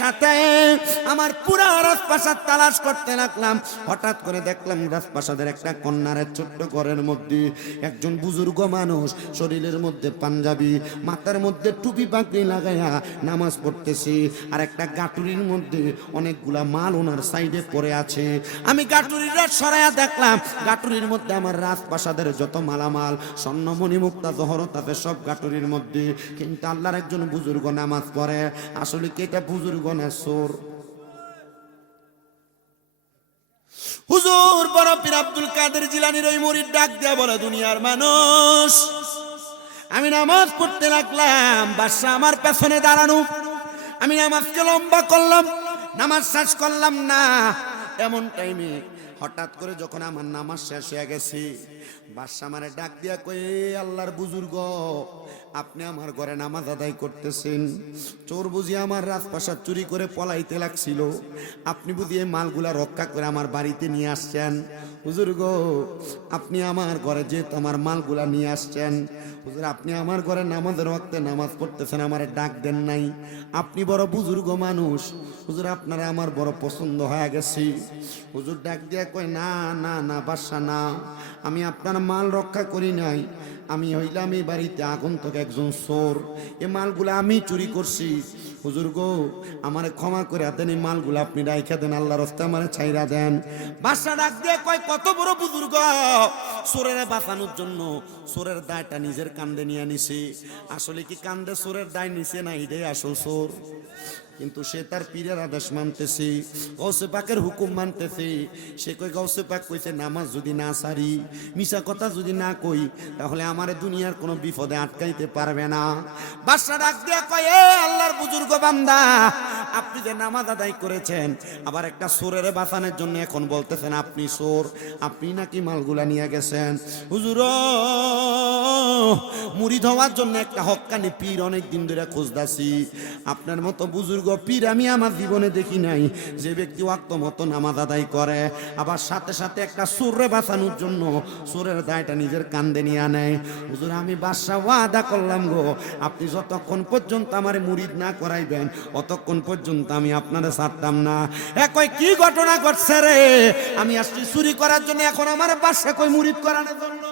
সাথে আমার পুরো রাজপ্রাসাদ তালাশ করতে লাগলাম। হঠাৎ করে দেখলাম রাজপ্রাসাদের একটা কন্যার ছোট্ট ঘরের মধ্যে একজন বুজুর্গ মানুষ, শরীরের মধ্যে পাঞ্জাবি, মাথার মধ্যে টুপি পাগড়ি লাগাইয়া নামাজ পড়তেছে, আর একটা গাটুরির মধ্যে অনেকগুলা মাল ওনার সাইডে পড়ে আছে। আমি গাটুরিটা সরাইয়া দেখলাম, গাটুরির মধ্যে আমার রাজপ্রাসাদের যত মালামাল, স্বর্ণমণি মুক্তা জহরতাতে সব গাটুরির মধ্যে। কিন্তু আল্লাহর একজন বুজুর্গ নামাজ পড়ে, আসলে কি এটা বুজুর্গ না চোর? হুজুর বড় পীর আব্দুল কাদের জিলানীর ওই মুরিদ ডাক দিয়া বলে, দুনিয়ার মানুষ, আমি নামাজ পড়তে লাগলাম, বাদশা আমার পেছনে দাঁড়ানো, আমি নামাজকে লম্বা করলাম, নামাজ শেষ করলাম না। এমন টাইমে হঠাৎ করে যখন আমার নামাজ শেষ হয়ে গেছে, বাদশা আমারে ডাক দিয়া কই, আল্লাহর বুজুর্গ, আপনি আমার ঘরে নামাজ আদায় করতেছেন, চোর বুঝি আমার রাজপ্রাসাদ চুরি করে পলাইতে লাগছিল, আপনি বুঝি এই মালগুলা রক্ষা করে আমার বাড়িতে নিয়ে আসছেন। হুজুর গো, আপনি আমার ঘরে যেহেতু আমার মালগুলা নিয়ে আসছেন, হুজুর আপনি আমার ঘরে নামাজের ওয়াক্তে নামাজ পড়তেছেন, আমারে ডাক দেন নাই, আপনি বড় বুজুর্গ মানুষ, হুজুর আপনারা আমার বড় পছন্দ হয়ে গেছে। হুজুর ডাক দিয়া কয়, না না না বাদশা না, আমি আপনার মাল রক্ষা করি নাই, আমি হইলাম এই বাড়িতে আগন্তুক একজন চোর, এ মালগুলা আমি চুরি করছি। হুজুর গো, আমারে ক্ষমা করে দেন, এই মালগুলা আপনি রাইখা দেন, আল্লাহর রাস্তায় আমারে ছাইরা দেন। বাদশা ডাক দিয়ে কয়, কত বড় বুজুর্গ, চোরের বাঁচানোর জন্য চোরের দায়টা নিজের কান্দে নিয়ে নিছে। আসলে কি কান্দে চোরের দায় নিছে না এটাই আসল চোর? কিন্তু সে তার পীরের আদেশ মানতেছে, গৌসে পাকের হুকুম মানতেছে। সে কই, গৌসে পাক কইছে নামাজ যদি না সারি, মিশা কথা যদি না কই, তাহলে আমারে দুনিয়ার কোনো বিপদে আটকাইতে পারবে না। বাদশা ডাক দিয়া কয়, এ আল্লাহর বুজুর্গ বান্দা, আপনি যে নামাজ আদায় করেছেন, আবার একটা চোরের বাঁচানোর জন্য এখন বলতেছেন আপনি চোর, আপনি নাকি মালগুলা নিয়ে গেছেন। হুজুর, মুরিদ হওয়ার জন্য একটা হক্কানি পীর অনেক দিন ধরে খুঁজতাছি, আপনার মতো বুজুর্গ পীর আমি আমার জীবনে দেখি নাই, যে ব্যক্তি ওয়াক্ত মতো নামাজ আদায় করে, আবার সাথে সাথে একটা চোরে বাঁচানোর জন্য চোরের দায়টা নিজের কান্দে নিয়ে নেয়। হুজুর আমি বাদশা ওয়াদা করলাম গো, আপনি যতক্ষণ পর্যন্ত আমার মুরিদ না করাই করাইবেন অতক্ষণ পর্যন্ত আমি আপনারা ছাড়তাম না। কই কি ঘটনা ঘটছে রে? আমি আসছি চুরি করার জন্য, এখন আমার বাসা কই মুরিদ করানোর জন্য।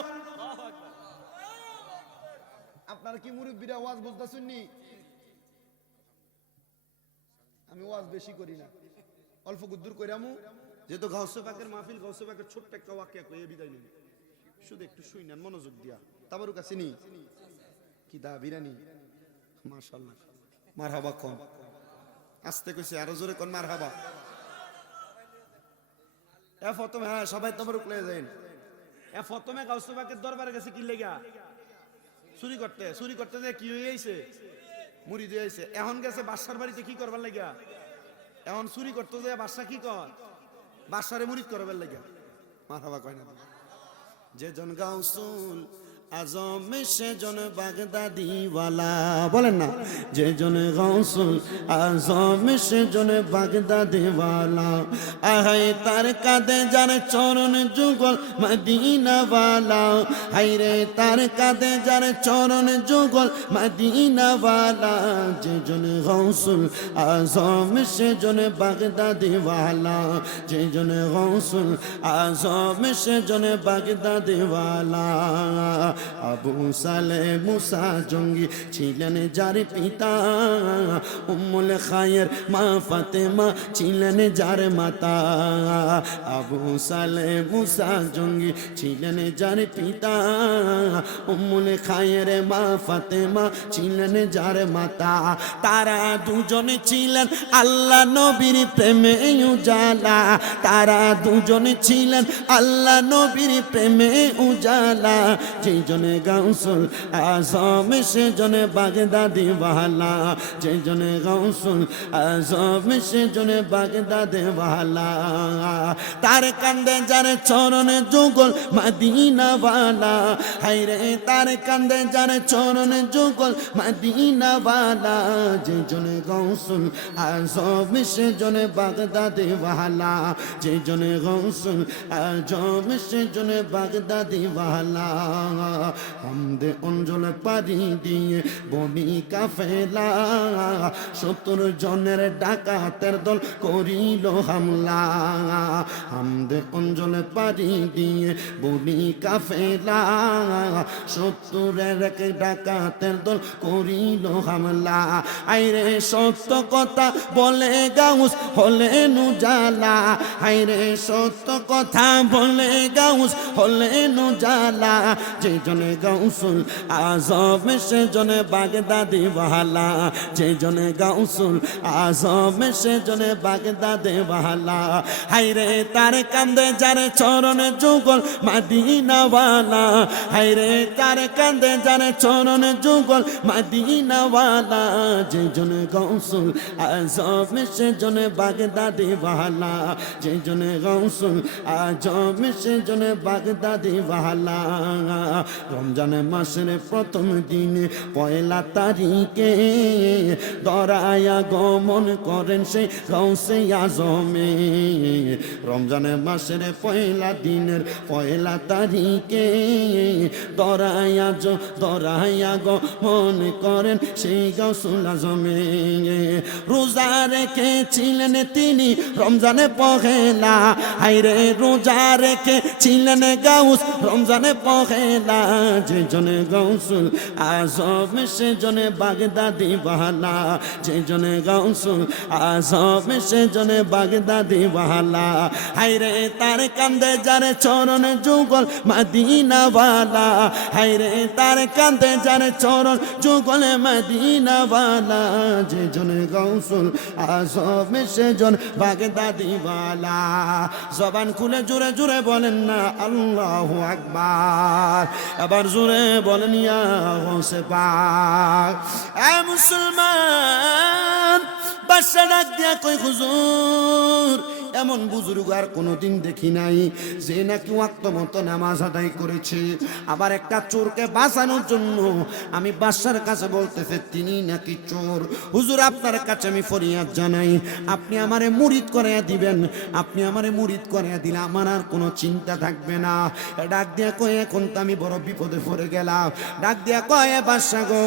আপনারা কি মুরিব্বিরা ওয়াজ বুঝতেছেন নি? আমি ওয়াজ বেশি করি না, অল্প গুদ্দুর কইরামু, যেহেতু গাউসে পাকের মাহফিল, গাউসে পাকের ছোট্ট একটা ওয়াকিয়া কইয়ে বিদায় নিন। শুধু একটু শুইনেন মনোযোগ দিয়া। তাবারুক আসেনি কি দা বিরানি? মাশাআল্লাহ, মারহাবা কোন আস্তে কইছে, আরো জোরে কোন মারহাবা। প্রথমে হ্যাঁ সবাই তাবারুক লয়ে যান। প্রথমে গাউসে পাকের দরবারে গেছে কি লাগা? চুরি করতে। চুরি করতে যে কি হয়ে আইছে? মুরিদ হয়ে আইছে। এখন গেছে বাদশার বাড়িতে কি করবার লাগা? এখন চুরি করতে যে বাদশা কি কর? বাদশারে মুরিদ করবার লাগা। মারহাবা কয় না? যেজন গাউসুল আজম সেজন বাগদাদি ওয়ালা, বলেন না যেজন গাউসুল আজম সেজন বাগদাদি ওয়ালা, আহাই তার কাঁধে যার চরণ যুগল মদিনা ওয়ালা, হাইরে তার কাঁধে যার চরণ যুগল মদিনা ওয়ালা, যেজন গাউসুল আজম সেজন বাগদাদি ওয়ালা, যেজন গাউসুল আজম সেজন বাগদাদি ওয়ালা। আবু সালে মুসা জঙ্গি ছিলেন যার পিতা, উম্মুল খায়ের মা ফাতেমা ছিলেন যার মাতা। আবু সালে মুসা জঙ্গি ছিলেন যার পিতা, উম্মুল খায়ের মা ফাতেমা ছিলেন যার মাতা। তারা দুজনে ছিলেন আল্লাহ নবীর প্রেমে উজালা, তারা দুজনে ছিলেন আল্লাহ নবীর প্রেমে উজালা, যেজনে গাউসুল আজম সেজনে বাগদাদি ওয়ালা, যেজনে গাউসুল আজম সেজনে বাগদাদি ওয়ালা। তার কান্দে যার চরণে যুগল মদিনা ওয়ালা, হায়রে তার কান্দে যার চরণে যুগল মদিনা ওয়ালা, যেজনে গাউসুল আজম সেজনে বাগদাদি ওয়ালা, যেজনে গাউসুল আজম সেজনে বাগদাদি ওয়ালা। হামদে অঞ্জল পারি দিয়ে বনি কাফেলা, 70 জনের ডাকাতের দল করিল হামলা। হামদে অঞ্জল পারি দিয়ে বনি কাফেলা, 70 এক ডাকাতের দল করিল হামলা। আইরে সত্য কথা বলে গাউস হলে নুজালা, আইরে সত্য কথা বলে গাউস হলে নুজালা, যেজনে গাউসুল আজম সেজনে বাগদাদি ওয়ালা, যেজনে গাউসুল আজম সেজনে বাগদাদি ওয়ালা। হায়রে তার কান্দে যার চরণ যুগল মদিনা ওয়ালা, হায়রে তার কান্দে যার চরণ যুগল মদিনা ওয়ালা, যেজনে গাউসুল আজম সেজনে বাগদাদি ওয়ালা, যেজনে গাউসুল আজম সেজনে বাগদাদি ওয়ালা। রমজানের মাসের প্রথম দিনে পয়লা তারিখে দরায়া গমন করেন সেই গাউসে আজমে। রমজানের মাসের পয়লা দিনের পয়লা তারিখে দরায়া গমন করেন সেই গাউসুল আজমে। রোজা রেখেছিলেন তিনি রমজানে পহেলা, হায়রে রোজা রেখেছিলেন গাউস রমজানে পহেলা, যেজনে গাউসুল আজম সেজনে বাগদাদি ওয়ালা, যেজনে গাউসুল আজম সেজনে বাগদাদি ওয়ালা। হায়রে তার কান্দে যার চরণ যুগল মদিনা ওয়ালা, হায়রে তার কান্দে যার চরণ যুগল মদিনা ওয়ালা, যেজনে গাউসুল আজম সেজন বাগদাদি ওয়ালা। জবান খুলে জোরে জোরে বলেন না আল্লাহু আকবার, আবার জোরে বলেন ইয়া গাউসে পাক। এ মুসলমান বাদশা ডাক দিয়া কই হুজুর এমন বুজুর্গ আর কোনোদিন দেখি নাই যে নাকি ওয়াক্ত মতো নামাজ আদায় করেছে। আবার একটা চোরকে বাঁচানোর জন্য আমি বাদশার কাছে বলতেছে তিনি নাকি চোর। হুজুর আপনার কাছে আমি ফরিয়াদ জানাই, আপনি আমারে মুরিদ করাইয়া দিবেন, আপনি আমারে মুরিদ করাইয়া দিলে আমার আর কোনো চিন্তা থাকবে না। ডাক দিয়া কয় এখন তো আমি বড় বিপদে পড়ে গেলাম। ডাক দিয়া কয় বাদশা গো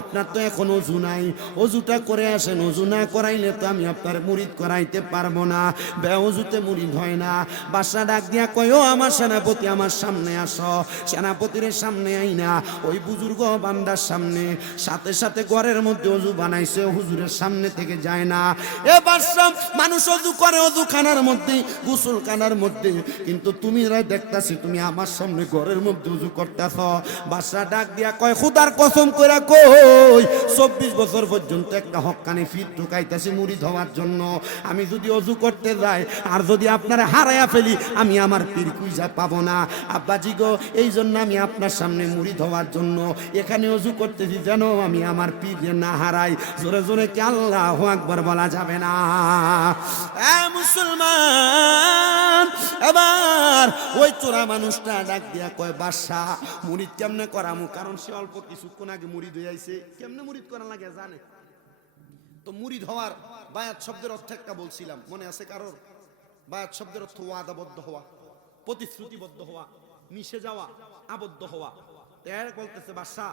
আপনার তো এখন অজু নাই, অজুটা করে আসেন, অজু না করাইলে তো আমি আপনার মুরিদ করাইতে পারবো না, বেঅজুতে মুরিদ হয় না। বাদশা ডাক দিয়া কয় ও আমার সেনাপতি আমার সামনে আসো। সেনাপতির সামনে আইনা ওই বুজুর্গ বান্দার সামনে সাথে সাথে ঘরের মধ্যে অজু বানাইছে, হুজুরের সামনে থেকে যায় না। এ বাদশা মানুষ অজু করে অজু খানার মধ্যে, গোসল খানার মধ্যে, কিন্তু তুমি দেখতাছি তুমি আমার সামনে ঘরের মধ্যে অজু করতেছ। বাদশা ডাক দিয়া কয় খোদার কসম কইরা কই 24 বছর পর্যন্ত একটা হক্কানি ফিট ঢুকাইতেছি মুরিদ হওয়ার জন্য। আমি যদি অজু করতে যাই আর যদি আপনারা হারাইয়া ফেলি আমি আমার পীর কুইজা পাবো না। আব্বাজি গো এই জন্য আমি আপনার সামনে মুরিদ হওয়ার জন্য এখানে অজু করতেছি যেন আমি আমার পীর না হারাই। জোরে জোরে কি আল্লাহু আকবার বলা যাবে না? এ মুসলমান, এবার ওই চোরা মানুষটা ডাক দিয়া কয় বাদশা মুরিদ কেমনে করামু? কারণ সে অল্প কিছুক্ষণ আগে মুরিদ হয়ে আইছে, কেমনে মুরিদ করা লাগে জানে। তো মুরিদ হওয়ার বায়াত শব্দের অর্থ একটা বলছিলাম, মনে আছে কারোর? বায়াত শব্দের অর্থ ওয়াদাবদ্ধ হওয়া, প্রতিশ্রুতিবদ্ধ হওয়া, মিশে যাওয়া, আবদ্ধ হওয়া। এর বলতেছে বাদশা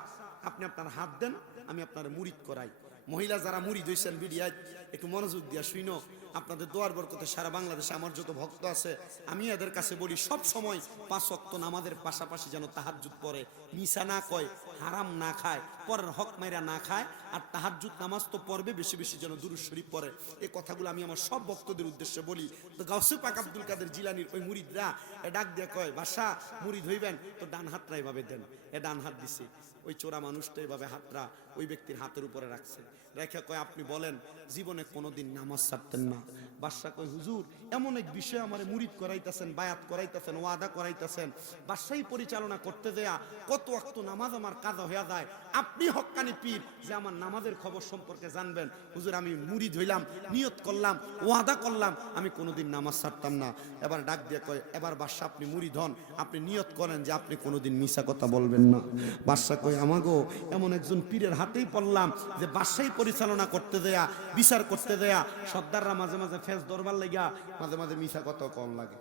আপনি আপনার হাত দেন আমি আপনার মুরিদ করাই। মহিলা যারা মুরিদ হইছেন ভিডিয়ায় একটু মনোযোগ দিয়া শুইনো। আপনাদের দোয়ার বরকতে সারা বাংলাদেশে আমার যত ভক্ত আছে আমি এদের কাছে বলি সব সময় 5 ওয়াক্ত নামাজের পাশাপাশি যেন তাহাজ্জুদ পড়ে, মিশা না কয়, হারাম না খায়, পরের হক মাইরা না খায়, আর তাহাজ্জুদ নামাজ তো পড়বে, বেশি বেশি যেন দুরূদ শরীফ পড়ে। এই কথাগুলো আমি আমার সব ভক্তদের উদ্দেশ্যে বলি। তো গাউসে পাক আব্দুল কাদের জিলানীর ওই মুরিদরা ডাক দিয়ে কয় বাদশা মুরিদ হইবেন তো ডান হাতটা এভাবে দেন। ডান হাত দিছে, ওই চোরা মানুষটা এভাবে হাতটা ওই ব্যক্তির হাতের উপরে রাখছে, রেখে কয় আপনি বলেন জীবনে কোনোদিন নামাজ ছাড়তেন না? বাদশা কয় হুজুর এমন এক বিষয় আমারে মুরিদ করাইতেছেন, বায়াত করাইতেছেন, ওয়াদা করাইতেছেন, বাদশাহী পরিচালনা করতে দেয়া কত ওয়াক্ত নামাজ আমার কাজা হয়ে যায়, আপনি হক্কানি পীর যে আমার নামাজের খবর সম্পর্কে জানবেন। হুজুর আমি মুরিদ হইলাম, নিয়ত করলাম, ওয়াদা করলাম আমি কোনোদিন নামাজ ছাড়তাম না। এবার ডাক দিয়ে কয় এবার বাদশা আপনি মুরিদ হন, আপনি নিয়ত করেন যে আপনি কোনোদিন মিছা কথা বলবেন না। বাদশা কয় আমাগো এমন একজন পীরের হাতেই পড়লাম যে বাদশাহী পরিচালনা করতে দেয়া, বিচার করতে দেয়া, সর্দাররা মাঝে মাঝে ফেস দরবার লেগা মাঝে মাঝে মিছা কথা কম লাগে।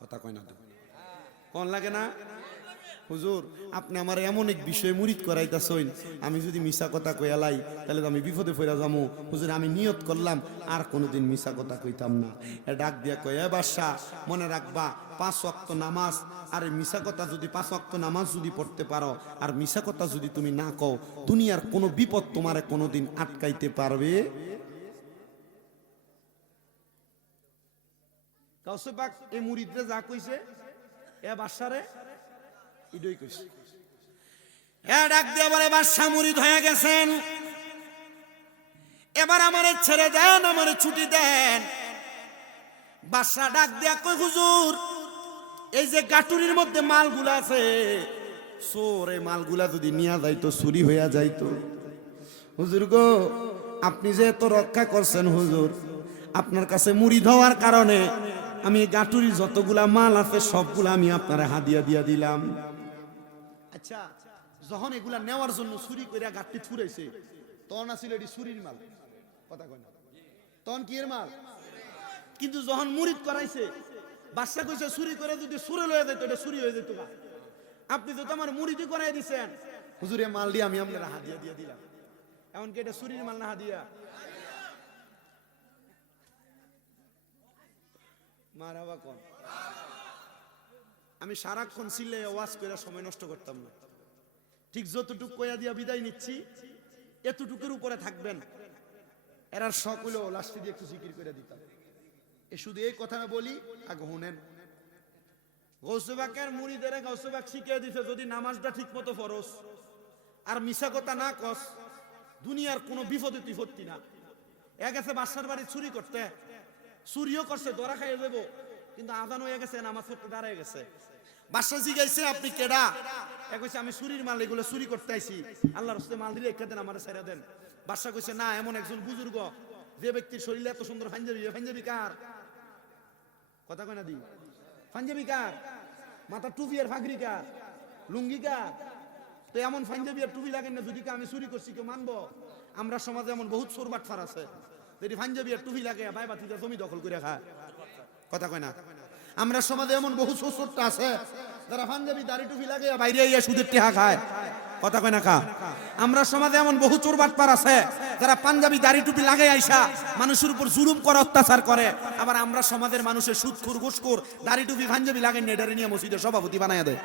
কথা কয় না তো কম লাগে না? হুজুর আপনি আমার এমন এক বিষয়ে মুরিদ করাইতেছেন, আমি যদি মিছা কথা কইয়ালাই তাহলে তো আমি বিপদে পড়ে যাবো। হুজুর আমি নিয়ত করলাম আর কোনোদিন মিছা কথা কইতাম না। ডাক দিয়া কয় এ বাদশা মনে রাখবা 5 ওয়াক্ত নামাজ, আর মিছা কথা যদি 5 ওয়াক্ত নামাজ যদি পড়তে পারো আর মিছা কথা যদি তুমি না কও, দুনিয়ার কোনো বিপদ তোমারে কোনোদিন আটকাইতে পারবে। গাউসে পাক এই মুরিদরে যা কইছে এ বাদশারে ইডই কইছে। ডাক দিয়ে বলে বাদশা মুরিদ হয়ে গেছেন, এবার আমারে ছেড়ে দেন, আমারে ছুটি দেন। বাদশা ডাক দিয়া কই হুজুর এই যে গাটুরির মধ্যে মালগুলা আছে, চোর এই মালগুলা যদি নিয়া যাইতো, চুরি হইয়া যাইতো। হুজুর গো আপনি যে এত রক্ষা করছেন হুজুর, আপনার কাছে মুরিদ হওয়ার কারণে আমি গাটুরির যতগুলা মাল আছে সবগুলা আমি আপনারে হাদিয়া দিয়া দিলাম। আচ্ছা যখন এগুলা নেওয়ার জন্য চুরি কইরা গাটটি ফুরাইছে তখন আসলে এটি চুরির মাল, কথা কয় না, তখন কি এর মাল? কিন্তু যখন মুরিদ করাইছে বাদশা কইছে চুরি করে যদি সুরে লয়ে যেত এটা চুরি হয়ে যেত। আপনি তো আমার মুরিদি করাই দিছেন, হুজুর এই মাল দিয়ে আমি আপনারা হাদিয়া দিয়ে দিলাম, এমনকি এটা চুরির মাল না হাদিয়া? মারহাবা কোন? আমি সারাক্ষণ চিল্লে ওয়াজ করে সময় নষ্ট করতাম না, ঠিক যতটুকু কইয়া দিয়া বিদায় নিচ্ছি এতটুকুর উপরে থাকবেন। এরার শখ হইলো লাস্টে দিয়ে একটু জিকির করে দিতাম। শুধু এই কথা বলি আগে শুনেন। গৌসে পাকের মুরিদের গৌসে পাক শিখিয়ে দিছে যদি নামাজটা ঠিক মতো ফরজ আর মিছা কথা না কস, দুনিয়ার কোনো বিপদে বিপত্তি না। এ গেছে বাদশার বাড়ি চুরি করতে, চুরিও করছে, ধরা খাইয়ে দেবো, কিন্তু আজান হয়ে গেছে, নামাজ পড়তে দাঁড়ায় গেছে। বাদশা জিগাইছে আপনি কেডা? এ কইছে আমি চুরির মাল, এগুলো চুরি করতে আইছি, আল্লাহর রাস্তায় মাল দিলে একটা দেন, আমারে ছেড়ে দেন। বাদশা কইছে না এমন একজন বুজুর্গ যে ব্যক্তির শরীরে এত সুন্দর পাঞ্জাবি, পাঞ্জাবি কার? কথা কয় না দি? পাঞ্জাবি কার? মাথা টুপি আর ফাগরি কার? লুঙ্গি কার? তো এমন পাঞ্জাবি আর টুপি লাগেন না যদি আমি চুরি করছি কেউ মানবো? আমরা সমাজে এমন বহুত চোর বাটফার আছে, যদি পাঞ্জাবি আর টুপি লাগে ভাই বাতিটা জমি দখল করে খায়। কথা কয় না? আমরা সমাজে এমন বহু চোরটা আছে যারা পাঞ্জাবি দাড়ি টুপি লাগে বাইরে ইয়া সুদের টেহা খায়। কথা কয় না কা? আমরা সমাজে এমন বহু চোর বাটপার আছে যারা পাঞ্জাবি দাড়ি টুপি লাগে আইসা মানুষের উপর জুলুম করে, অত্যাচার করে। আবার আমরা সমাজের মানুষের সুদখোর ঘুষখোর দাড়ি টুপি পাঞ্জাবি লাগেন না এটারে নিয়ে মসজিদের সভাপতি বানায় দেয়।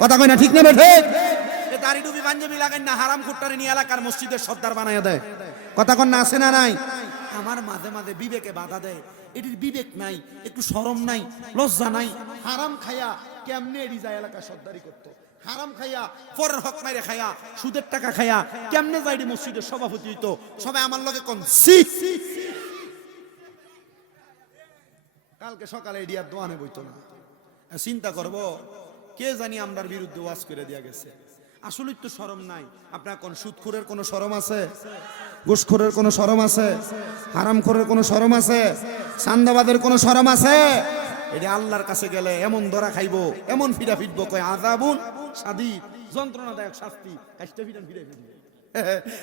কথা কয় না? ঠিক না বেঠে? এই দাড়ি টুপি পাঞ্জাবি লাগেন না হারাম খুট্টারে নিয়ে এলাকার মসজিদের সর্দার বানায় দেয়। কথা কন না? আছে না নাই? আমার মাঝে মাঝে বিবেকে বাধা দেয়, এটির বিবেক নাই, একটু শরম নাই, লজ্জা নাই। হারাম খায়া কেমনে এডি যায় এলাকা সর্দারি করতো? হারাম খাইয়া, পরের হক মাইরে খাইয়া, সুদের টাকা খাইয়া কেমনে যাইডি মসজিদের সভাপতি হইতো? সবাই আমার লগে কোন কালকে সকালে এডি আর দোয়ানে বইতো না। চিন্তা করব কে জানি আমরার বিরুদ্ধে ওয়াজ করে দিয়া গেছে। আসলে তো শরম নাই। আপনার কোন সুদখোরের কোনো শরম আছে? ঘুষখোরের কোনো শরম আছে? হারামখোরের কোনো শরম আছে? চান্দাবাদের কোনো শরম আছে? এটা আল্লাহর কাছে গেলে এমন ধরা খাইবো, এমন ফিরা ফিরবো, কয় আযাবুন শাদীদ, যন্ত্রণাদায়ক শাস্তি, কাশতে ফিরান ফিরে ফিরবে।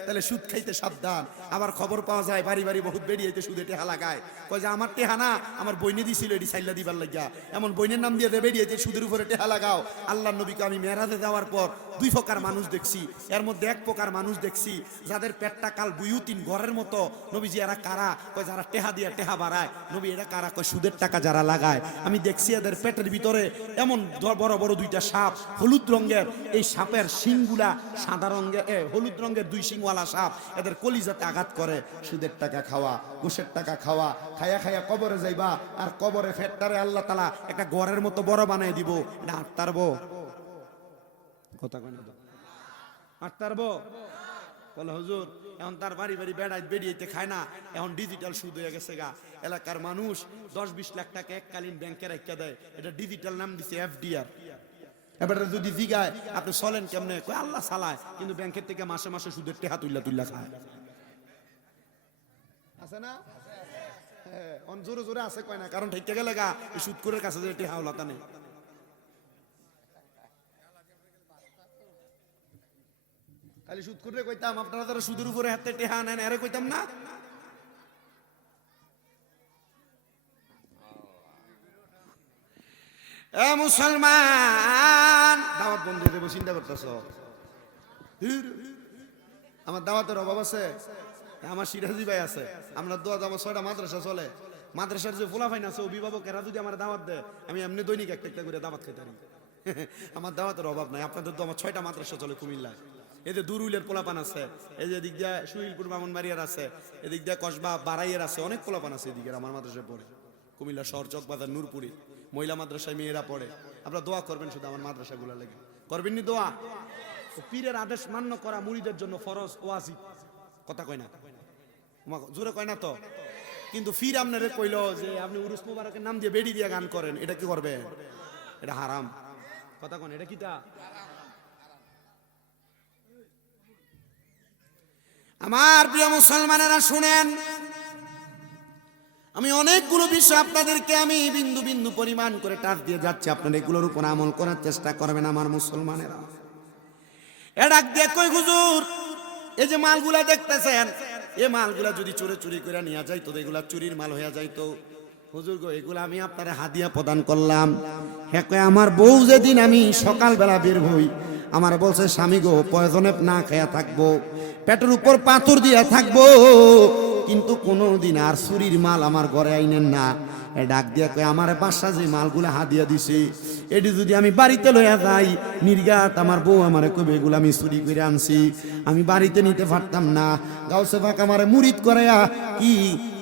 তাহলে সুদ খাইতে সাবধান। আবার খবর পাওয়া যায় বাড়ি বাড়ি বহুত বেরিয়েছে সুদে টেহা লাগায়, কয় যে আমার টেহা না আমার বইনে দিছিল এটি সাইল্লা দিবার লাগিয়া, এমন বইনের নাম দিয়ে বেরিয়েছে সুদের উপরে টেহা লাগাও। আল্লাহর নবীকে আমি মেরাজে যাওয়ার পর দুই প্রকার মানুষ দেখছি, এর মধ্যে এক প্রকার মানুষ দেখছি যাদের পেটটা কাল বুয়ুতিন ঘরের মতো। নবীজি এরা কারা? কয় যারা টেহা দিয়ে টেহা বাড়ায়। নবী এরা কারা? কয় সুদের টাকা যারা লাগায়। আমি দেখছি এদের পেটের ভিতরে এমন বড় বড় দুইটা সাপ, হলুদ রঙের। এই সাপের শিংগুলা সাদা রঙের, হলুদ রঙের দুই শিংওয়ালা সাপ। এদের কলিজাতে আঘাত করে। সুদের টাকা খাওয়া, ঘুষের টাকা খাওয়া, খায়া খায়া কবরে যাইবা, আর কবরে ফেটটারে আল্লাহ তাআলা একটা ঘরের মতো বড় বানায় দিব। এটা আটতারবো? কথা কয় না? আটতারবো? বলে হুজুর এখন তার বাড়ি বাড়ি বেড়াইতে খায় না, এখন ডিজিটাল সুদ হয়ে গেছে গা। এলাকার মানুষ 10-20 লাখ টাকা এককালীন ব্যাংকে রাখিয়া দেয়, এটা ডিজিটাল নাম দিছে এফডিআর। এবার যদি জিগায় আপনি চলেন কেমনে, কয় আল্লাহ চালায়, কিন্তু ব্যাংকের থেকে মাসে মাসে সুদের টেহা তুইলা খায়। আছে না? হ্যাঁ, জোরে জোরে আছে কয় না, কারণ ঠিক গেলে গা এই সুদখোরের কাছে যে টেহা হলাতা নেই। খালি সুদখোরে কইতাম আপনারা যারা সুদের উপরে হাতে টেহা নেন এরে কইতাম না? এ মুসলমান, দাওয়াত বন্ধ হয়ে যাবো চিন্তা করতেছ? আমার দাওয়াতের অভাব আছে? আমার সিরাজি ভাই আছে, আমরা দোয়া আমার 6টা মাদ্রাসা চলে। মাদ্রাসার যে ফুলাফাইন আছে অভিভাবকেরা যদি আমার দাওয়াত দেয়, আমি এমনি দৈনিক একটা করে দাওয়াত খেতে পারি। আমার দাওয়াতের অভাব নাই। আপনাদের তো আমার 6টা মাদ্রাসা চলে কুমিল্লায়। এই যে দুরুইলের পোলাপান আছে, এই যে এদিক দিয়ে সুইলপুর ব্রাহ্মণবাড়িয়ার আছে, এদিক দিয়ে কসবা বাড়াইয়ের আছে, অনেক পোলাপান আছে এদিকে আমার মাদ্রাসায় পড়ে। কুমিল্লা শহর, চকবাজার, নূরপুরি মহিলা মাদ্রাসায় মেয়েরা পড়ে। আপনারা দোয়া করবেন শুধু আমার মাদ্রাসাগুলো লেগে, করবেন নি দোয়া? পীরের আদেশ মান্য করা মুরিদের জন্য ফরজ ওয়াজিব। কথা কয় না? জোরে কয় না তো? কিন্তু ফির আপনারে কইলো যে আপনি উরুস মুবারকের নাম দিয়ে বেড়ি দিয়ে গান করেন, এটা কি করবেন? এটা হারাম। কথা কন, এটা কিটা? আমার প্রিয় মুসলমানেরা শুনেন, আমি অনেকগুলো বিষয় আপনাদেরকে আমি বিন্দু বিন্দু পরিমাণ করে টাচ দিয়ে যাচ্ছি, আপনারা এগুলোর উপর আমল করার চেষ্টা করবেন আমার মুসলমানেরা। এটা দিয়ে কই হুজুর এই যে মালগুলা দেখতেছেন, এই মালগুলা যদি চোরে চুরি করে নিয়ে যাইতো, এগুলা চুরির মাল হয়ে যাইতো। হুজুর গো এগুলা আমি আপনারা হাদিয়া প্রদান করলাম। হ্যাঁ কয় আমার বউ যেদিন আমি সকালবেলা বের হই, আমার বলছে স্বামী গো প্রয়োজনে না খায়া থাকবো, পেটের উপর পাথর দিয়া থাকবো, কিন্তু কোনোদিন আর চুরির মাল আমার ঘরে আইনেন না। ডাক দিয়া কয় আমার বাসা যে মালগুলা হাদিয়া দিছে, এটি যদি আমি বাড়িতে লইয়া যাই, নির্গাত আমার বউ আমারে কইবে এগুলো আমি চুরি করে আনছি, আমি বাড়িতে নিতে পারতাম না। গাউসে পাক আমারে মুরিদ করাইয়া কি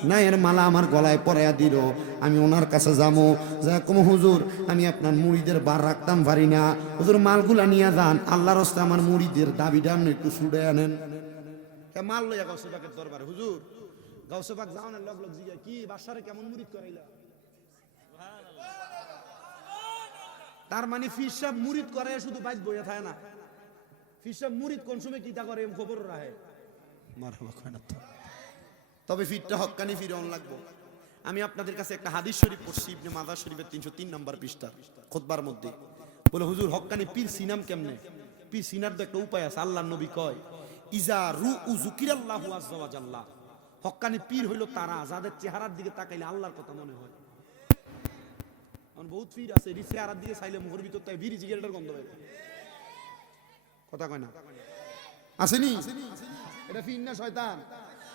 নায়ের মালা আমার গলায় পরাইয়া দিল। আমি ওনার কাছে যাবো, যা কম হুজুর আমি আপনার মুরিদের বার রাখতাম পারি না, হুজুর মালগুলা নিয়ে যান, আল্লাহর রাস্তে আমার মুরিদের দাবিটা আপনি একটু ছুড়ে আনেন। মাল লইয়া গাউসে পাকের দরবারে, হুজুর গাউসে পাক যাও না, লগ লগ জিগা কি বাসারে কেমন মুরিদ করাইলা? তার মানে ফির সাহেব মুরিদ করে শুধু বাইত বইয়া থাকে না, ফির সাহেব মুরিদ কোন সময় কিতা করে খবর রাখে। মারহাবা কয় না তো? তবে ফিরটা হক্কানি ফিরন লাগবো। আমি আপনাদের কাছে একটা হাদিস শরীফ পড়ছি, ইবনে মাজাহ শরীফের 303 নম্বর পৃষ্ঠা, খুতবার মধ্যে বলে, হুজুর হক্কানি পীর সিনাম কেমনে? পীর সিনার তো একটা উপায় আছে। আল্লাহর নবী কয়, ইজা রুউ যুকিরাল্লাহু আযজা ওয়া জাল্লা। হক্কানি পীর হইল তারা যাদের চেহারার দিকে তাকাইলে আল্লাহর কথা মনে হয়। এখন বহুত পীর আছে, এর চেহারার দিকে চাইলে মুখের ভিতর তাই বিড়ি সিগারেটের গন্ধ বের হয়। কথা কয় না? আসেনি? এটা পীর না শয়তান?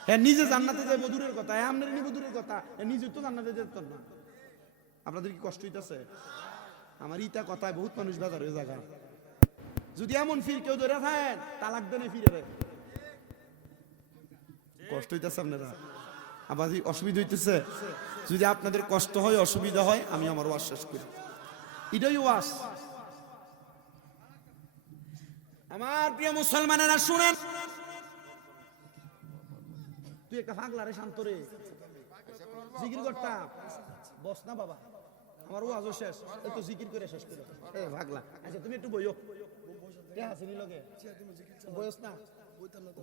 হ্যাঁ, নিজে জান্নাতে যাইব দূরের কথা, আমনের নিব দূরের কথা, নিজে তো জান্নাতে যেত না। আপনাদের কি কষ্ট হইতাছে? আমার ইটা কথায় বহুত মানুষ বাজার হয়ে জায়গা। যদি এমন ফির কেউ ধরে থাকেন, তালাক দেনে ফিরে কষ্ট হইতেছে আপনারা, আবার অসুবিধা হইতেছে। যদি আপনাদের কষ্ট হয়, অসুবিধা হয়, আমি আমার ওয়াজ শেষ করি। এটাই ওয়াজ। আমার প্রিয় মুসলমানেরা শুনেন, তুই একটা পাগলারে শান্ত রে, জিকির করতাম বস না বাবা, আমার ওয়াজও শেষ, একটু জিকির করে শেষ করে। এ পাগলা, আচ্ছা তুমি একটু বইও, কে হাসিনি লগে বয়স না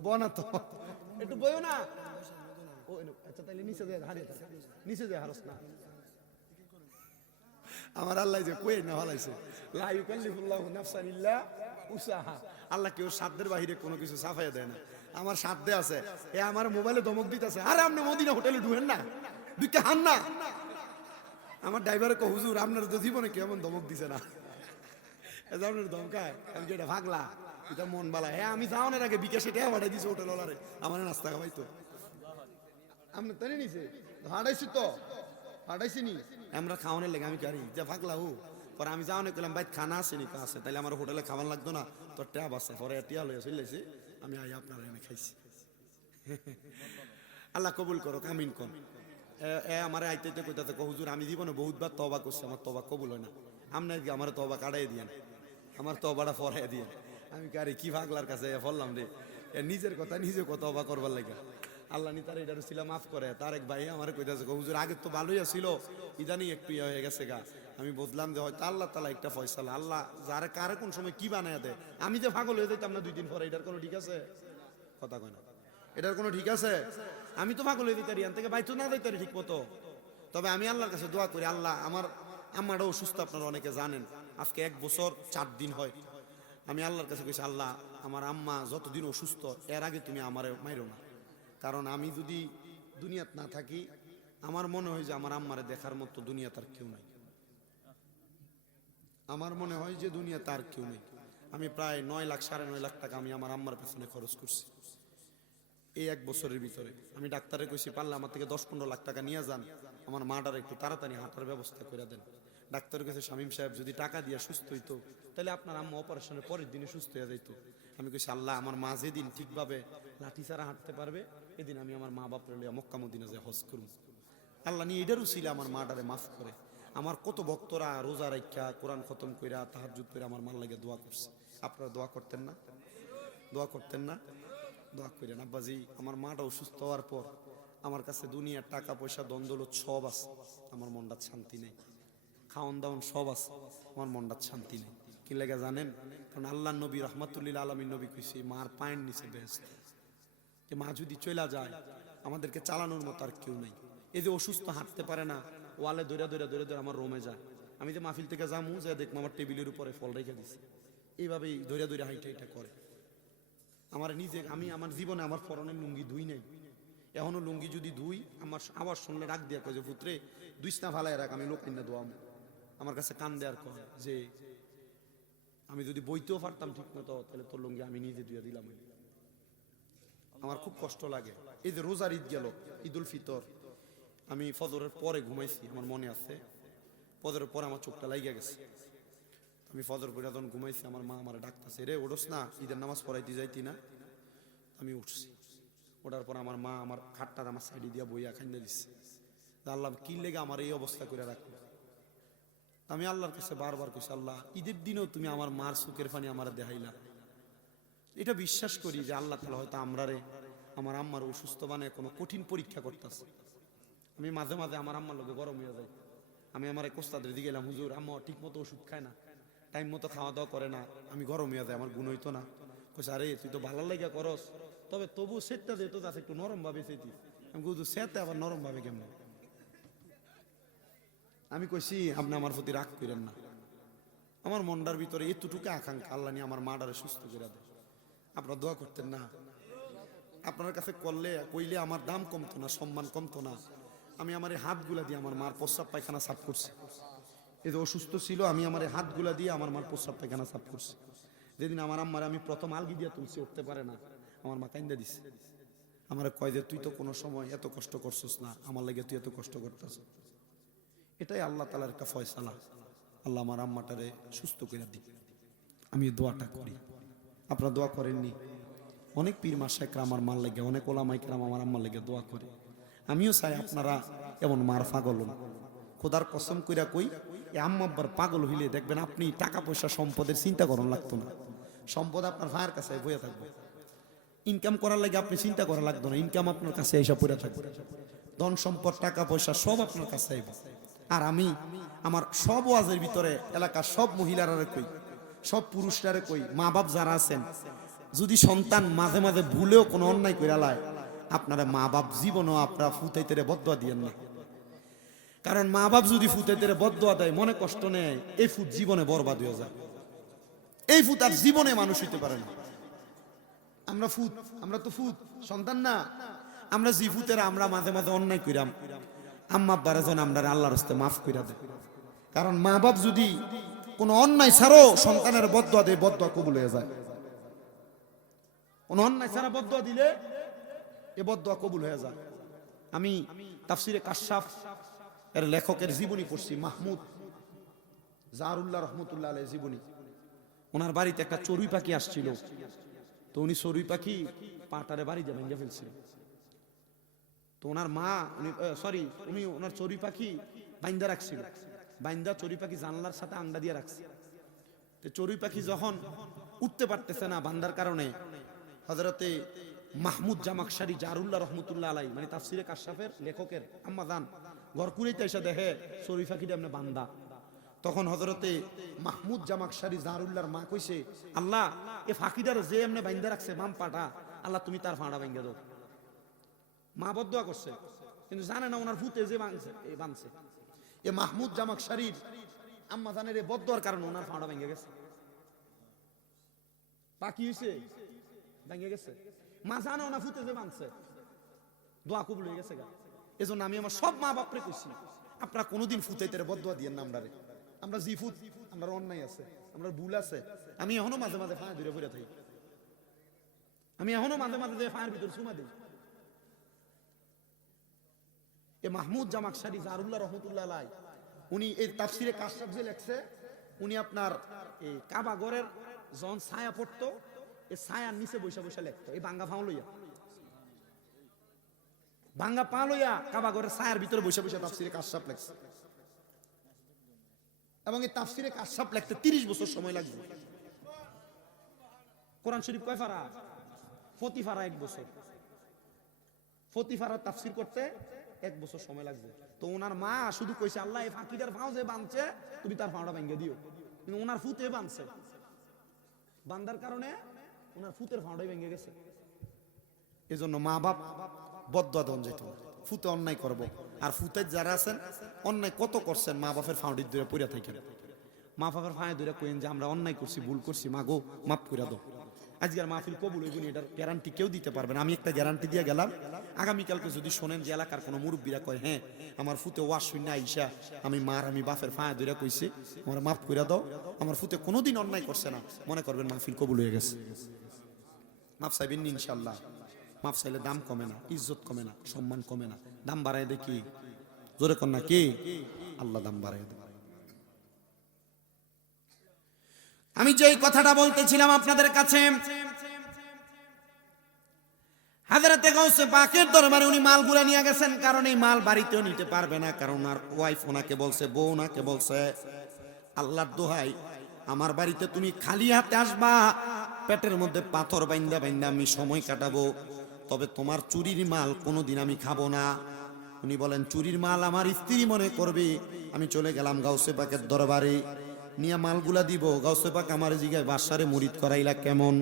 বনা তো, একটু বইও না। ও আচ্ছা, তাইলে নিচে যায় হারিয়ে থাকে, নিচে যায় হারস না। আমার আল্লাহ যে কই না ভালাইছে, লা ইউকাল্লিফুল্লাহু নাফসান ইল্লা উসাহা। আল্লাহ কেউ সাধ্যের বাহিরে কোনো কিছু সাফাইয়া দেয় না। আমার সাধ্যে আছে, এ আমার মোবাইলে ধমক দিতেছে, আরে আপনি মদিনা হোটেলে ঢুকেন না, দুইটা হান না। আমার ড্রাইভারে কো, হুজুর আপনার তো জীবনে কেমন ধমক দিছে না, আপনার ধমকায়। আমি কি এটা ভাগলা, এটা মন বালা। হ্যাঁ, আমি যাওয়ার আগে বিকাশে টাকা পাঠাই দিছি হোটেল ওলারে, আমার নাস্তা খাওয়াইতো। আপনি তাই নিছে হাঁটাইছি তো, হাঁটাইছি নি আমরা খাওয়ানোর লেগে। আমি কারি যে ভাগলা হু, পরে আমি যাওয়ানে করলাম ভাই খানা আছে নি? আছে, তাইলে আমার হোটেলে খাবার লাগতো না, তোর ট্যাব আছে। পরে টিয়া লইয়া চলেছি, আমি আই আপনার এনে খাইছি। আল্লাহ কবুল করো, কামিন কর। আমার আইতে কইতাতে হুজুর আমি জীবনে বহুতবার তওবা করছি, আমার তওবা কবুল হয় না, আপনি আমার তওবা কাটাই দিয়েন, আমার তওবাটা ফরাই দিয়েন। আমি কারি কি ভাগলার কাছে বললাম রে, নিজের কথা নিজে তওবা করবার লাগে। আল্লাহ নি তার এটার ছিল মাফ করে। তার এক ভাই আমার কইতাছে, হুজুর আগে তো ভালোই ছিল, ইদানিং একটু ইয়ে হয়ে গেছে গা। আমি বুঝলাম যে হয়তো আল্লাহ তাআলা একটা ফয়সালা, আল্লাহ যারে কারে কোন সময় কি বানায় দেয়। আমি যে পাগল হয়ে যাইতাম না 2 দিন পরে, এটার কোনো ঠিক আছে? কথা কয় না, এটার কোনো ঠিক আছে? আমি তো পাগল হয়ে দিতারি, থেকে বাইতো না দিতারি ঠিক মতো। তবে আমি আল্লাহর কাছে দোয়া করি, আল্লাহ আমার আম্মাটা অসুস্থ, আপনারা অনেকে জানেন, আজকে 1 বছর 4 দিন হয়। আমি আল্লাহর কাছে কইছি, আল্লাহ আমার আম্মা যতদিন অসুস্থ, এর আগে তুমি আমারে মাইরো না। কারণ আমি যদি দুনিয়াত না থাকি, আমার মনে হয় যে আমার আম্মারে দেখার মতো দুনিয়া তার কেউ নাই। আমার মনে হয় যে দুনিয়া তার কেউ নেই। আমি প্রায় 9 লাখ 9.5 লাখ টাকা আমি আমার আম্মার পেছনে খরচ করছি এই 1 বছরের ভিতরে। আমি ডাক্তারে কইছি, পারলে আমার থেকে 10-15 লাখ টাকা নিয়ে যান, আমার মাটার একটু তাড়াতাড়ি হাঁটার ব্যবস্থা করে দেন। ডাক্তার কাছে, শামীম সাহেব যদি টাকা দিয়ে সুস্থ হইতো, তাহলে আপনার আম্মা অপারেশনের পরের দিনে সুস্থ হয়ে যাইতো। আমি কইছি, আল্লাহ আমার মা যেদিন ঠিকভাবে লাঠি ছাড়া হাঁটতে পারবে, এদিন আমি আমার মা বাপরে লইয়া মক্কা মদিনা যায় হজ করব। আল্লাহ নিয়ে এটারও ছিল আমার মাটারে মাফ করে। আমার কত ভক্তরা রোজা রাখা, কোরআন খতম কইরা, তাহাজ্জুদ করে আমার মার লাগে দোয়া করছে। আপনারা দোয়া করতেন না? দোয়া করতেন না? দোয়া করেন। আব্বাজি, আমার মাটা অসুস্থ হওয়ার পর আমার কাছে দুনিয়ার টাকা পয়সা দ্বন্দ্বলত সব আছে, আমার মনটা শান্তি নেই। খাওয়ান দাওয়ান সব আছে, আমার মনটা শান্তি নেই। কি লেগে জানেন? কারণ আল্লাহ নবী রহমাতুল্লিল আলামিন নবী কইছে, মার পায়ের নিচে বেহেশত। যে মা যদি চলে যায়, আমাদেরকে চালানোর মতো আর কেউ নেই। এই যে অসুস্থ, হাঁটতে পারে না, ওয়ালে দৌড়া দৌড়া দৌড়া দৌড়া আমার রোমে যায়। আমি যে মাহফিল থেকে যামু, যে দেখবো আমার টেবিলের উপরে ফল রেখে দিছে, এইভাবেই দৌড়া দৌড়া হাইটা হাইটা করে। আমার নিজে, আমি আমার জীবনে আমার পরনের লুঙ্গি ধুই নাই এখনো। লুঙ্গি যদি ধুই, আমার আবার শুনলে রাগ দিয়া কয় যে, পুত্রে দুইস না ফালায় রাখ, আমি লোক না দোয়াম। আমার কাছে কান দেয়ার কয় যে, আমি যদি বইতেও পারতাম ঠিক মতো, তাহলে তোর লুঙ্গি আমি নিজে ধুয়ে দিলাম। আমার খুব কষ্ট লাগে। এই যে রোজার ঈদ গেল, ঈদুল ফিতর, আমি ফজরের পরে ঘুমাইছি, আমার মনে আছে। ফজরের পরে আমার চোখটা লাগিয়ে গেছে। আমি ফজর পড়ে যখন ঘুমাইছি, আমার মা আমার ডাকতেছে, রে ওঠোস না, ঈদের নামাজ পড়াইতে যাইতি না? আমি উঠছি। ওঠার পর আমার মা আমার খাটটার আমার সাইডে দিয়া বইয়া খাইন্দা দিচ্ছে। আল্লাহ কি লেগে আমার এই অবস্থা করে রাখলো। আমি আল্লাহর কাছে বারবার কইছি, আল্লাহ ঈদের দিনেও তুমি আমার মার সুখের পানি আমার দেখাইলা। এটা বিশ্বাস করি যে আল্লাহ তাআলা হয়তো আমরারে, আমার আম্মার অসুস্থ বানায় কোনো কঠিন পরীক্ষা করতেছে। আমি মাঝে মাঝে আমার আম্মার লোকে গরম হয়ে যাই। আমি আমার এক ওস্তাদের দিকে গেলাম, হুজুর আম্মা ঠিক মতো ওষুধ খায় না, টাইম মতো খাওয়া দাওয়া করে না, আমি গরম হয়ে যাই, আমার গুণ হইতো না। কইছে, আরে তুই তো ভালো লাগা করস, তবে তবু সেটটা যেত যাচ্ছে একটু নরম ভাবে সেটি। আমি বুঝু সেতে আবার নরম ভাবে কেমন। আমি কইছি আপনি আমার প্রতি রাগ করেন না, আমার মনটার ভিতরে এতটুকু আকাঙ্ক্ষা আল্লাহ নিয়ে আমার মাটারে সুস্থ করে দেয়, আপনারা দোয়া করতেন না? আপনার কাছে করলে কইলে আমার দাম কমতো না, সম্মান কমতো না। আমি আমার এই হাতগুলা দিয়ে আমার মার প্রস্রাব পায়খানা সাফ করছি। এই যে অসুস্থ ছিল, আমি আমার এই হাতগুলা দিয়ে আমার মার প্রস্রাব পায়খানা সাফ করছি। যেদিন আমার আম্মার আমি প্রথম আলগি দিয়ে তুলছি, উঠতে পারে না, আমার মা কাইন্দা দিছে। আমার কয় যে তুই তো কোনো সময় এত কষ্ট করছিস না, আমার লাগে তুই এত কষ্ট করতেছ। এটাই আল্লাহ তাআলার একটা ফয়সালা। আল্লাহ আমার আম্মাটারে সুস্থ করে দিই। আমি দোয়াটা করি, আপনারা দোয়া করেননি? অনেক পীর মাশায়েখরা আমার মার লেগে, অনেক ওলামায়ে কেরাম আমার আম্মার লেগে দোয়া করে। আমিও চাই আপনারা এমন মার পাগল হন। খোদার কসম কইরা কই, এই আম্মা আব্বার পাগল হইলে দেখবেন আপনি টাকা পয়সা সম্পদের চিন্তা করুন লাগতো না। সম্পদ আপনার ভাইয়ের কাছে বইয়া থাকবে। ইনকাম করার লাগে আপনি চিন্তা করা লাগতো না, ইনকাম আপনার কাছে এসে পড়ে থাকবে। ধন সম্পদ টাকা পয়সা সব আপনার কাছে আইবে। আর আমি আমার সব ওয়াজের ভিতরে এলাকার সব মহিলারা কই, সব পুরুষরা কই, মা বাপ যারা আছেন, যদি সন্তান মাঝে মাঝে ভুলেও কোনো অন্যায় করে লায়, আপনারা মা বাপ জীবনও আপনারা ফুটাইতে বদদোয়া দিয়েন না। কারণ মা বাপ যদি ফুটাইতে বদদোয়া দেয়, মনে কষ্ট নেয়, এই ফুট জীবনে বরবাদ হয়ে যায়। এই ফুট আর জীবনে মানুষ হইতে পারে না। আমরা তো ফুট সন্তান না। আমরা জি ফুতেরা আমরা মাঝে মাঝে অন্যায় কইরাম, আম্মা আব্বারা যেন আমরা আল্লাহর রাস্তে মাফ কইরা দেয়। কারণ মা বাপ যদি কোনো অন্যায় ছাড়ো সন্তানের বদদোয়া দেয়, বদদোয়া কবুল হয়ে যায়। কোন অন্যায় ছাড়া বদদোয়া দিলে এ বদদোয়া কবুল হয়ে যায়। আমি তাফসিরে কাশফ এর লেখকের জীবনী পড়ছি, মাহমুদ জাহরুল্লাহ রহমতুল্লাহ আলাইহির জীবনী। ওনার বাড়িতে একটা চড়ুই পাখি আসছিল, তো উনি চড়ুই পাখি পাটারে বাড়ি দিয়ে ভেঙে ফেলছিল। তো ওনার মা উনি ওনার চড়ুই পাখি বাইন্দা রাখছিল, বাইন্দা চড়ুই পাখি জানলার সাথে আন্ডা দিয়ে রাখছে। তো চড়ুই পাখি যখন উঠতে পারতেছে না বান্দার কারণে, হযরতে মাহমুদ জামাকশারি জাহরুল্লাহ রহমতুল্লাহ আলাইহি, মানে তাফসিরে কাশফের লেখকের আম্মা জান ঘর কুড়াইতে এসে দেখে চড়ুই পাখিটা এমনি বান্দা। তখন হযরতে মাহমুদ জামাকশারি জাহরুল্লাহর মা কইছে, আল্লাহ এ ফাঁকিদার যে এমনি বাইন্দা রাখছে বাম পাটা, আল্লাহ তুমি তার ফাঁড়া ভাঙ্গা দাও। মা বদদোয়া করছে, কিন্তু জানে না ওনার ভূতে যে বানছে। এ মাহমুদ জামাকশারির আম্মা জানের এই বদদোয়ার কারণে ওনার ফাঁড়া ভেঙে গেছে। পাখি হইছে ভেঙে গেছে, মা জানে ওনার ভূতে যে বানছে, দোয়া কবুল হয়ে গেছে গা। এজন্য আমি আমার সব মা বাপরে কইছি, আপনারা কোনোদিন ফুতাইতে বদদোয়া দিয়েন না। আমরা জি ফুত, আমরা অন্যায় আছে, আমরা ভুল আছে। আমি এখনো মাঝে মাঝে ফাঁয়া ধরে পড়ে থাকি, আমি এখনো মাঝে মাঝে ফাঁয়ের ভিতর চুমা দিই। এ মাহমুদ জামাকশারি জাহরুল্লাহ রহমতুল্লাহ আলাইহি, উনি এই তাফসিরে কাশফ যে লেখছে, উনি আপনার এই কাবা ঘরের যখন ছায়া পড়তো, এই ছায়ার নিচে বসে বসে লেখতো, এই ভাঙ্গা ফাও লইয়া, ভাঙ্গা পা লইয়া কাবা ঘরের ছায়ার ভিতরে বসে বসে তাফসিরে কাশফ লেখছে। এবং এই তাফসিরে কাশফ লিখতে 30 বছর সময় লাগবে। কোরআন শরীফ কয় ফারা? প্রতি ফারা 1 বছর। প্রতি ফারা তাফসির করতে 1 বছর সময় লাগবে। তো ওনার মা শুধু কইছে, আল্লাহ এই ফাঁকিটার ফাও যে বানছে তুমি তার ফাওটা ভেঙে দিও। কিন্তু ওনার ফুতে বানছে, বান্দার কারণে ওনার ফুতের ফাওটাই ভেঙে গেছে। এজন্য মা বাপ বদদোয়া দেন যেত, ফুতে অন্যায় করব। আর ফুতে যারা আছেন অন্যায় কত করছেন, মা বাপের ফাউডির ধরে পড়ে থাকেন, মা বাপের ফাঁয়ে ধরে কইেন যে আমরা অন্যায় করছি, ভুল করছি, মা গো মাফ করে দাও। আজকের মাহফিল কবুল হইব না, এটার গ্যারান্টি কেউ দিতে পারবে না। আমি একটা গ্যারান্টি দিয়ে গেলাম, আগামীকালকে যদি শোনেন যে এলাকার কোনো মুরব্বীরা কয় হ্যাঁ আমার ফুতে ওয়াজ শুনে আইসা আমি বাপের ফাঁয়ে ধরে কইছি আমার মাফ করে দাও, আমার ফুতে কোনোদিন অন্যায় করছে না, মনে করবেন মাহফিল কবুল হয়ে গেছে। মাফ চাইবেন ইনশাল্লাহ। মাফ চাইলে দাম কমে না, ইজ্জত কমে না, সম্মান কমে না, দাম বাড়ায় দেয় কি? জোরে কন্যা কে? আল্লাহ দাম বাড়ায় দেয়। আমি যে কথাটা বলতেছিলাম আপনাদের কাছে, হযরতে গাউসে পাকের দরবারে উনি মালগুলা নিয়ে গেছেন, কারণ এই মাল বাড়িতেও নিতে পারবে না। কারণ ওনার ওয়াইফ ওনাকে বলছে, বউ ওনাকে বলছে, আল্লাহর দোহাই আমার বাড়িতে তুমি খালি হাতে আসবা, পেটের মধ্যে পাথর বাইন্দা বাইন্দা আমি সময় কাটাবো, তবে তোমার চুরির মাল কোনোদিন আমি খাবো না। উনি বলেন চুরির মাল আমার স্ত্রী মনে করবে। আমি চলে গেলাম গাউসে পাকের দরবারে, নিয়ে মালগুলা দিব। গাউসে পাক আমার জিগায় বাসারে মুরিদ করাইলা কেমন?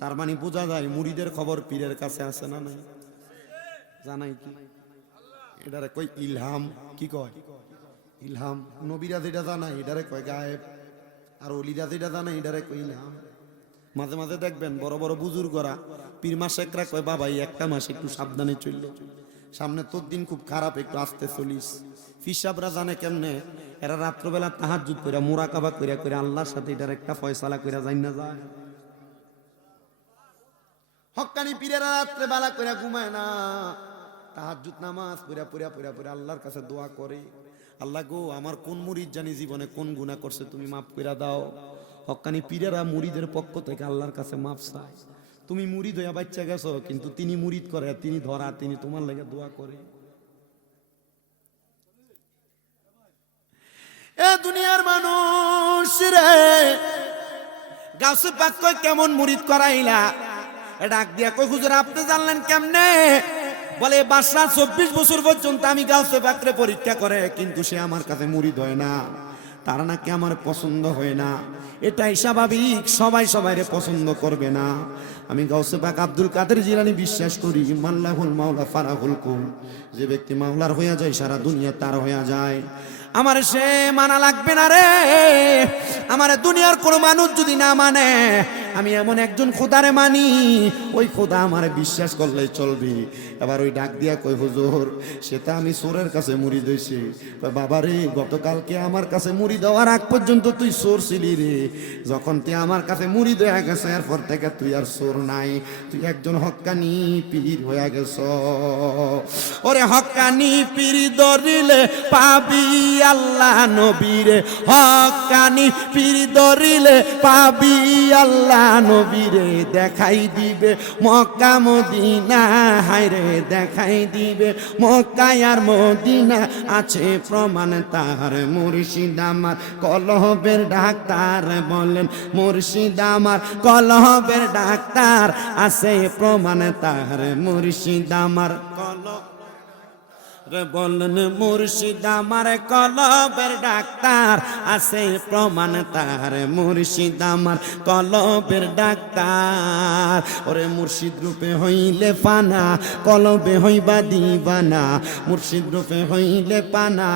তার মানে বোঝা যায় মুরিদের খবর পীরের কাছে আছে না নাই? জানাই কি এটারে কই ইলহাম। কি কয় ইলহাম। নবীরা যেটা জানাই এটারে কয় গায়েব, আর অলিরা যেটা জানাই এটারে কই ইলহাম। মাঝে মাঝে দেখবেন বড় বড় বুজুর্গরা পীর মাসেকরা কয় বাবা এই একটা মাস একটু সাবধানে চলল, সামনে তোর দিন খুব খারাপ, একটু আস্তে চলিস। ফিসাবরা জানে কেমনে, এরা রাত্রবেলা তাহাজ্জুদ কইরা মুরাকাবা কইরা কইরা আল্লাহর সাথে এটার একটা ফয়সালা কইরা যাই না যায়। হক্কানি পীরেরা রাত্রে বেলা কইরা ঘুমায় না, তাহাজ্জুদ নামাজ পড়া পড়া পড়া পড়া আল্লাহর কাছে দোয়া করে, আল্লাহ গো আমার কোন মুরিদ জানি জীবনে কোন গুনাহ করছে তুমি মাফ কইরা দাও। হক্কানি পীরেরা মুরিদের পক্ষ থেকে আল্লাহর কাছে মাফ চায়। তুমি মুরিদ হইয়া বাচ্চা গেছো, কিন্তু তিনি মুরিদ করে, তিনি ধরা, তিনি তোমার লাগে দোয়া করে। এ দুনিয়ার মানুষ রে, গাউসে পাক কই কেমন মুরিদ করাইলা? ডাক দিয়া কই হুজুর আপনি জানলেন কেমনে? বলে বাদশা 24 বছর পর্যন্ত আমি গাউসে পাকরে পরীক্ষা করে, কিন্তু সে আমার কাছে মুরিদ হয় না, তার নাকি আমার পছন্দ হয় না। এটাই স্বাভাবিক, সবাই সবাইরে পছন্দ করবে না। আমি গাউসে পাক আব্দুল কাদের জিলানী বিশ্বাস করি, মাল্লাহুল মাওলা ফারাহুল কুল, যে ব্যক্তি মাওলার হইয়া যায় সারা দুনিয়া তার হইয়া যায়। আমার সে মানা লাগবে না রে, আমার দুনিয়ার কোন মানুষ যদি না মানে, আমি এমন একজন খোদারে মানি, ওই খোদা আমার বিশ্বাস করলে চলবে। এবার ওই ডাক দিয়া কই হুজুর সেটা আমি চোরের কাছে মুড়ি দিয়েছি। বাবা রে, গতকালকে আমার কাছে মুড়ি দেওয়ার আগ পর্যন্ত তুই চোর ছিলি রে, যখন তুই আমার কাছে মুড়ি দেয়া গেছে এরপর থেকে তুই আর চোর নাই, তুই একজন হক্কানি পীর হইয়া গেছ। ওরে হক্কানি পীর ধরিলে পাবি আল্লাহ নবীরে, হক্কানি পীর ধরিলে পাবি আল্লাহ নবীরে, দেখাই দিবে মক্কা মদিনা, হায়রে দেখাই দিবে মক্কা আর মদিনা, আছে প্রমাণ তার মুর্শিদ আমার কলবের ডাক্তার, বলেন মুর্শিদ আমার কলবের ডাক্তার, আছে প্রমাণ তার মুর্শিদ আমার কলব, বলেন মুর্শিদ আমার কলবের ডাক্তার, আছে প্রমাণ তার মুর্শিদ আমার কলবের ডাক্তার। ওরে মুর্শিদ রূপে হইলে পানা, কলবে হইবা দিবানা, মুর্শিদ রূপে হইলে পানা,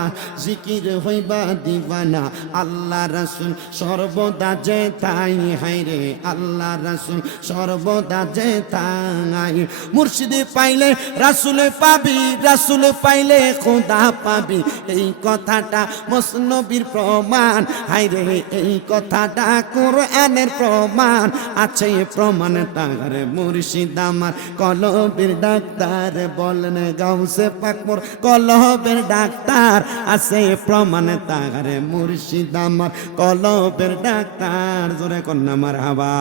জিকির হইবা দিবানা। আল্লাহ রাসূল সর্বদা যে তাই, হায়রে আল্লাহ রাসূল সর্বদা যে তাই। মুর্শিদ পাইলে রাসূল পাবি, রাসূল পাইলে খোদা পাবি, এই কথাটা মসনবীর প্রমাণ, হায়রে এই কথাটা কোরআনের প্রমাণ, আছে প্রমাণ তার মুর্শিদ আমার কলবের ডাক্তার, বলেন গাউসে পাক মোর কলবের ডাক্তার, আছে প্রমাণ তার মুর্শিদ আমার কলবের ডাক্তার। জোরে কন্যা মারহাবা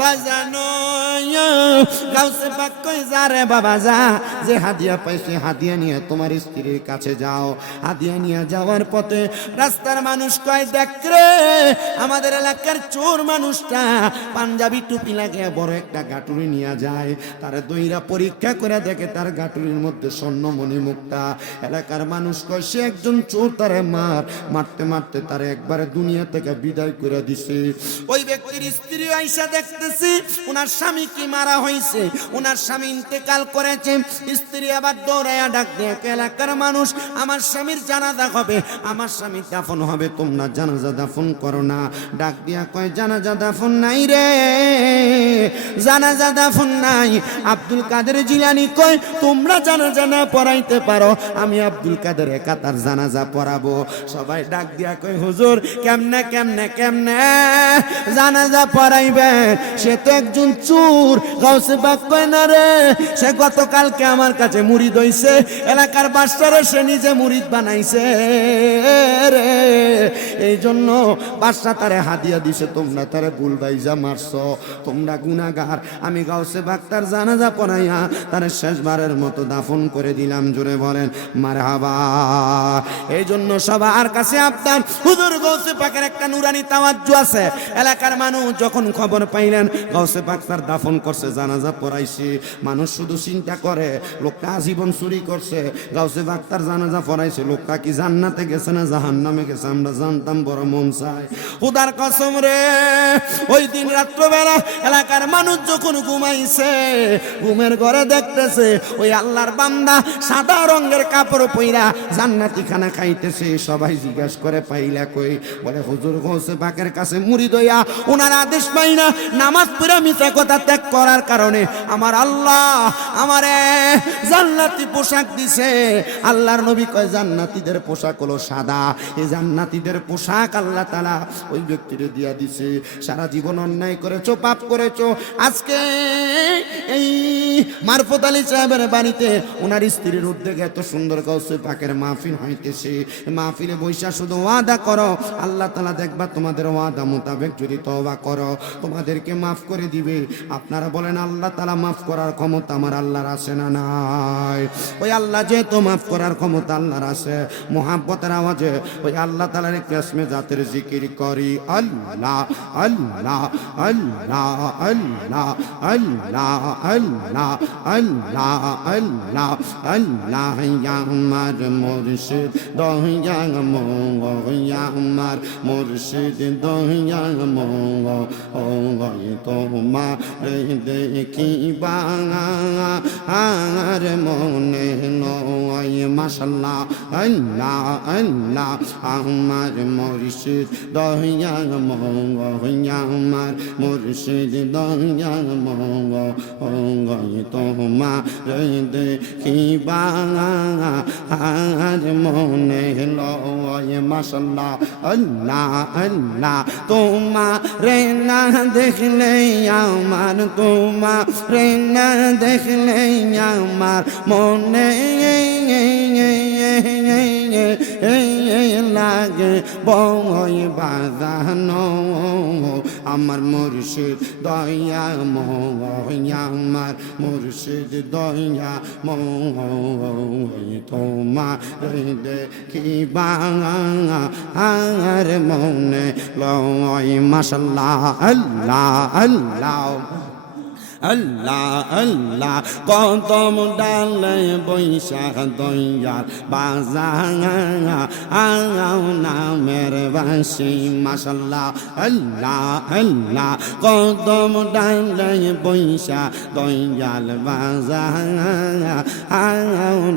বাজানো গাউসে পাক কই যা রে বাবা যা, যে হাদিয়া পাইছে হাদিয়া নিয়ে তোমার স্ত্রীর কাছে যাও। হাদিয়া নিয়ে যাওয়ার পথে রাস্তার মানুষ কয় দেখ রে, আমাদের এলাকার চোর মানুষটা পাঞ্জাবি টুপি লাগিয়ে বড় একটা গাটুরি নিয়ে যায়, তার দইরা পরীক্ষা করে দেখে তার গাটুরির মধ্যে স্বর্ণমণি মুক্তা। এলাকার মানুষ কয় সে একজন চোর, তারে মারতে মারতে তারে একবারে দুনিয়া থেকে বিদায় করে দিছে। ওই ব্যক্তির স্ত্রী আইসা দেখতেছি ওনার স্বামী কি মারা হয়েছে, ওনার স্বামী ইন্তেকাল করেছে। স্ত্রী আবার দৌড়াইয়া ডাক দিয়ে এলাকার মানুষ আমার স্বামীর জানাজা হবে, আমার স্বামী দাফন হবে, তোমরা জানাজা দাফন করো না। ডাক দিয়া কয় জানাজা দাফন নাই রে, জানাজা দাফন নাই। আব্দুল কাদের জিলানী কয় তোমরা জানাজা না পড়াইতে পারো, আমি আব্দুল কাদের একা তার জানাজা পড়াবো। সবাই ডাক দিয়া কয় হুজুর কেমনে কেমনে কেমনে জানাজা পড়াইবে, সে তো একজন চোর। গাউসে পাক কয় না রে, সে গতকালকে আমার কাছে মুরিদ হইছে, এলাকার বাদশারে সে নিজে মুরিদ বানাইছে রে, এই জন্য বাদশা তারে হাদিয়া দিছে, তোমরা তারে ভুল বাইজা মারছো, তোমরা গুনাহগার। আমি গাউসে পাক তার জানাজা পড়াইয়া তারে শেষবারের মতো দাফন করে দিলাম। জোরে বলেন মারহাবা। এই জন্য সবার কাছে আপনার হুজুর গাউসে পাকের একটা নুরানি তাওয়াজ্জু আছে। এলাকার মানুষ যখন খবর পাইলেন গাউসে পাক তার দাফন করছে, জানাজা পড়াইছে, মানুষ শুধু চিন্তা করে লোকটা জীবন চুরি করে করছে, গাউসে বাক্তার জানাজা পড়াইছে, লোকটা কি জান্নাতে গেছে না জাহান্নামে গেছে আমরা জানতাম, বড় মন চায়। খোদার কসম রে, ওই দিন রাত্রবেলা এলাকার মানুষ যখন ঘুমাইছে, ঘুমের ঘরে দেখতেছে ওই আল্লাহর বান্দা সাদা রঙের কাপড় পইরা জান্নাতি খানা খাইতেছে। সবাই জিজ্ঞাসা করে পাইলা কই? বলে হুজুর গৌসে পাকের কাছে মুড়ি দইয়া ওনার আদেশ পাই না, নামাজ পড়ে মিথ্যা কথা ত্যাগ করার কারণে আমার আল্লাহ আমারে জান্নাতি পোশাক দিছে। আল্লাহর নবী কয় জান্নাতীদের পোশাক হলো সাদা, এই জান্নাতীদের পোশাক আল্লাহ তাআলা ওই ব্যক্তিরে দিয়া দিছে। সারা জীবন অন্যায় করেছো, পাপ করেছো, আজকে এই মারফত আলী সাহেবের বাড়িতে ওনার স্ত্রীর উদ্যোগে এত সুন্দর গাউসে পাকের মাহফিল হইতেছে। মাহফিলে বৈশা শুধু ওয়াদা করো, আল্লাহ তাআলা দেখবা তোমাদের ওয়াদা মোতাবেক যদি তওবা করো তোমাদেরকে মাফ করে দিবে। আপনারা বলেন আল্লাহ তাআলা মাফ করার ক্ষমতা আমার আল্লাহর আছে না নাই? ওই আল্লাহ যেহেতু মাফ করার ক্ষমতা আল্লাহর আছে, মুহাব্বতের আওয়াজে ওই আল্লাহ তাআলার কিসমে জাতের জিকির করি, আল্লাহ আল্লাহ আল্লাহ আল্লাহ আল্লাহ আল্লাহ আল্লাহ আল্লাহ আল্লাহ ইয়া আমার মুর্শিদ দয়া মোয়া আমার মুর্শিদ দয়া মোয়া ও তোমার দেখিবা আর মনে নয়। মাশাআল্লাহ আল্লাহ আল্লাহ আমার মুর্শিদ দয়া মোয়া আমার মুর্শিদ দয়া মোয়া ও তোমার দেখিবা আর মনে লয়। মাশাআল্লাহ আল্লাহ আল্লাহ তোমারে না দেখলে আমার, তোমারে না দেখলে আমার মনে লাগে বই বাজানো। আমার মুর্শিদ দয়া মোয়া আমার মুর্শিদ দয়া মোয়া তোমার দেখিবা আর মনে লয়। মাশাআল্লাহ আল্লাহ আল্লাহ আল্লাহ আল্লাহ কদম ডালে বৈশাখ দয়াল বাজাও নামের বাঁশি। মাশাআল্লাহ আল্লাহ আল্লাহ কদম ডালে বৈশাখ দয়াল বাজাও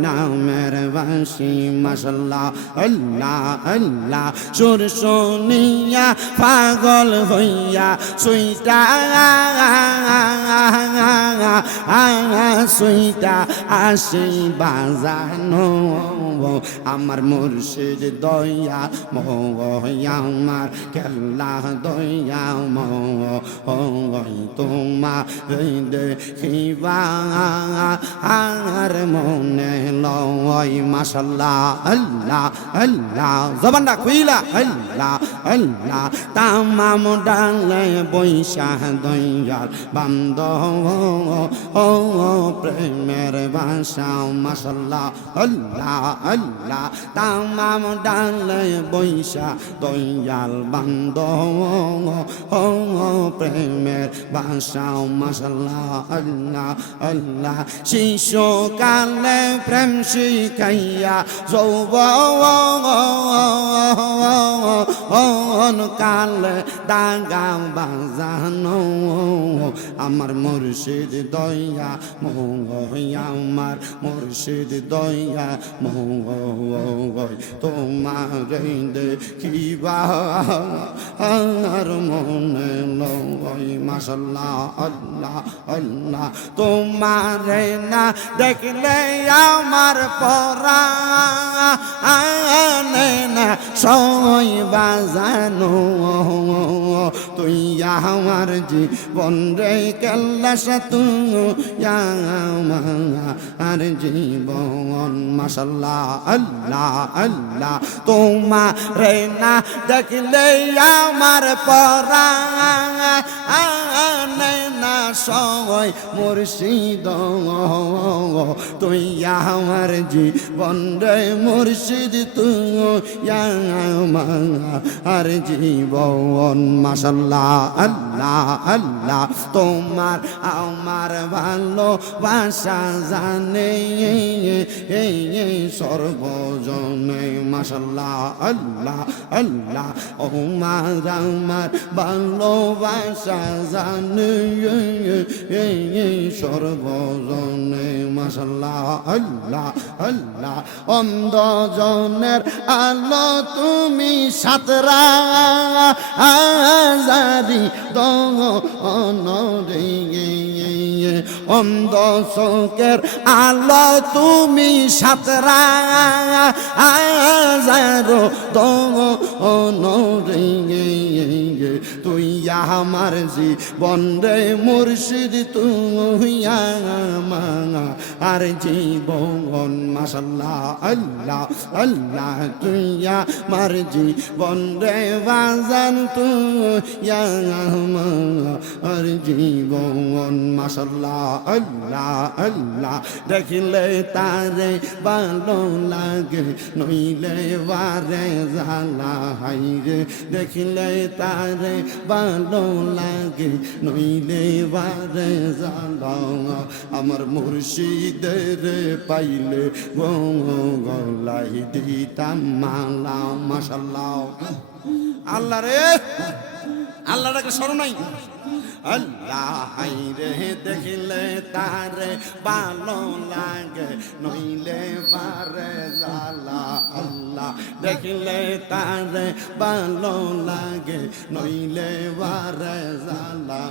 নামের বাঁশি। মাশাআল্লাহ আল্লাহ আল্লাহ সুর শুনিয়া পাগল হইয়া সুইটা সুইটা আসি বাজানো আমার মুর্শিদ দয়া মোয়া আমার কেল্লা দয়া মোয়া তোমার দেখিবা আর মনে লয়। মাশাআল্লাহ আল্লাহ আল্লাহ জবানটা খুইলা আল্লাহ আল্লাহ তামাম ডালে বৈশাখ দয়াল বান্দ প্রেমের বাসা। মাশাআল্লাহ আল্লাহ আল্লাহ তামাম ডালে বৈশা দয়াল বান্দ প্রেমের বাসা। মাশাআল্লাহ আল্লাহ আল্লাহ শিশুকালে প্রেম শিখাইয়া যৌবন কালে দাগা বাজানো আমার মুর্শিদ দয়া মোয়া আমার মুর্শিদ দয়া মোয়া তোমার দেখিবা আর মনে লয়। মাশাআল্লাহ আল্লাহ আল্লাহ তোমারে না দেখলে আমার পরাণে না সই বাজানো তুই আমার জীবন রে কেল্লা সাতু আর জীবন। মাশাআল্লাহ আল্লাহ আল্লাহ তোমারে না দেখলে আমার পরাণে না সই মুর্শিদ তুই আমার জীবন রে মুর্শিদ তুই আমার জীবন। মাশাআল্লাহ আল্লাহ আল্লাহ আল্লাহ তোমার আমার ভালোবাসা জানে সর্বজনে মাশাআল্লাহ আল্লাহ আল্লাহ তোমার আমার ভালোবাসা জানে সর্বজনে মাশাআল্লাহ আল্লাহ আল্লাহ অন্ধজনের আলো তুমি সাতরা আজারি দনরে অন্ধ চোখের আলো তুমি সাতরা আজারো দনরে তুই আমার জীবন রে মুর্শিদ তুই আমার জীবন মাশাআল্লাহ আল্লাহ আল্লাহ তুই আমার জীবন রে বাজান তুই আমার জীবন মাশাআল্লাহ আল্লাহ আল্লাহ দেখিলে তারে ভালো লাগে নইলে বারে জ্বালা হাইরে দেখিলে তারে ভালো লাগে নইলে বারে জ্বালা আমার মুর্শিদের পাইলে গলাই দিতাম মালা মাশাআল্লাহ আল্লাহ রে আল্লাহটাকে স্মরণ নাই আল্লাহ হাইরে দেখিলে তারে ভালো লাগে নইলে বারে জ্বালা আল্লাহ দেখিলে তারে ভালো লাগে নইলে বারে জ্বালা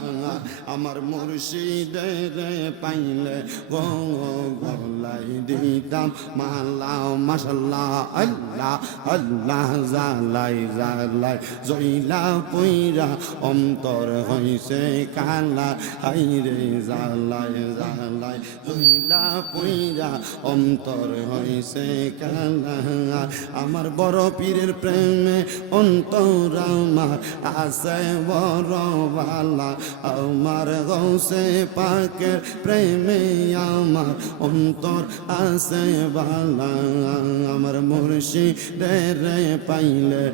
আমার মুর্শিদের পাইলে গলাই দিতাম মালা মাশাআল্লাহ আল্লাহ আল্লাহ জালাই জালাই জইলা পইরা অন্তর হইছে কালা হাইরে জালাই জালাই জইলা পইরা অন্তর হইছে কালা আমার বড় পীরের প্রেমে অন্তর আমার আছে বড় বালা আমার গৌসে পাকের প্রেমে আমার অন্তর আছে বালা আমার মুর্শিদের পাইলে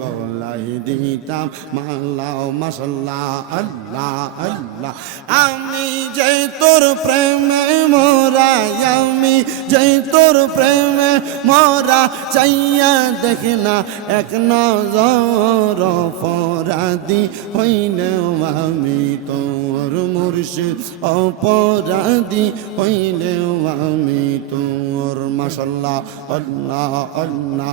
গলাই দিতাম মালা মাশাআল্লাহ আল্লাহ আল্লাহ আমি যে তোর প্রেমে মোরা আমি যে তোর প্রেমে মোরা চাইয়া দেখ না এক নজর অপরাধী হইলে আমি তোর মুর্শিদ অপরাধী হইলে আমি তোর মাশাআল্লাহ আল্লাহ আল্লাহ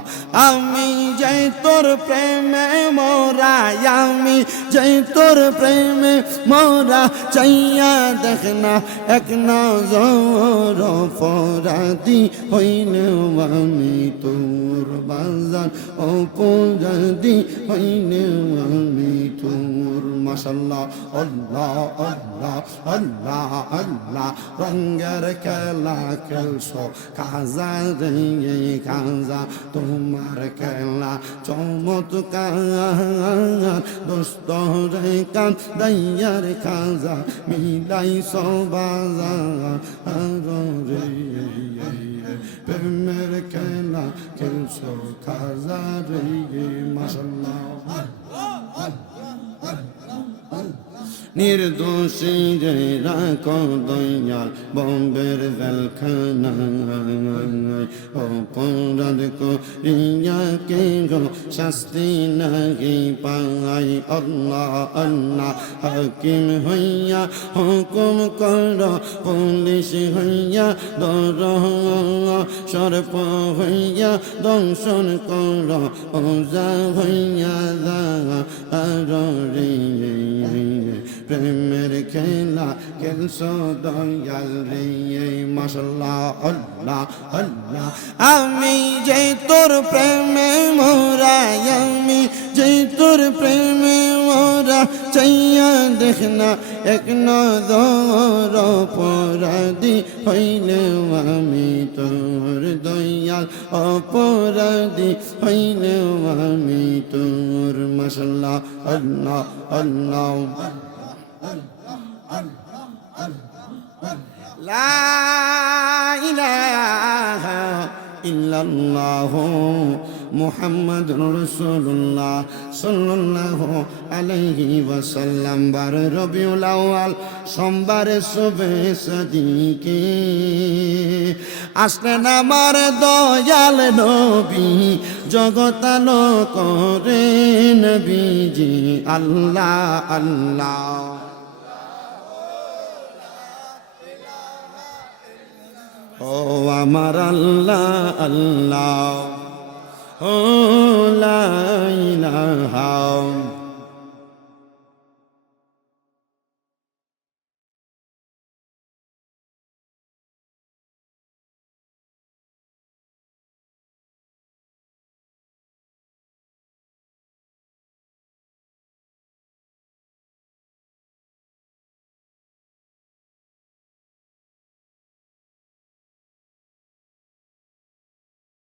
আমি যে তোর প্রেমে মোরা আমি যে তোর প্রেমে মোরা চাইয়া দেখ না এক নজর অপরাধী হইলে আমি তোর বাজার অপরাধী হইলে আমি তোর মাশাআল্লাহ আল্লাহ আল্লাহ আল্লাহ আল্লাহ রঙ্গের খেলা খেলছো কাজা রে কাজা তোমার খেলা চমৎকার দোস্ত রে কান দাইয়ার খাজা মিলাই সবাজার রে প্রেমের খেলা খেলছো খাজা রে মাশাআল্লাহ নির্দোষী রে রাখো দয়াল বম্বের জেলখানা অপরাধ করিয়া কে গো শাস্তি নাহি পাই আল্লাহ আল্লাহ হাকিম হইয়া হুকুম কর পুলিশ হইয়া দর সর্প হইয়া দংশন কর ওজা হইয়া যা রে প্রেমের খেলা খেলছো দয়াল রে মাশাআল্লাহ আল্লাহ আল্লাহ আমি যে তোর প্রেমে মোরা আমি যে তোর প্রেমে মোরা চাইয়া দেখ না এক নজর অপরাধী হইলে আমি তোর দয়াল অপরাধী হইলে আমি তোর মাশাআল্লাহ আল্লাহ আল্লাহ লা ইলাহা ইল্লাল্লাহু মুহাম্মাদুর রাসূলুল্লাহ সাল্লাল্লাহু আলাইহি ওয়াসাল্লাম। বার রবিউল আউয়াল সোমবারে শোবে সাদিকে আসলেন আমার দয়াল নবী, জগতালো করে নবীজি আল্লাহ আল্লাহ। ও আমার আল্লাহ আল্লাহ, ও লা ইলাহা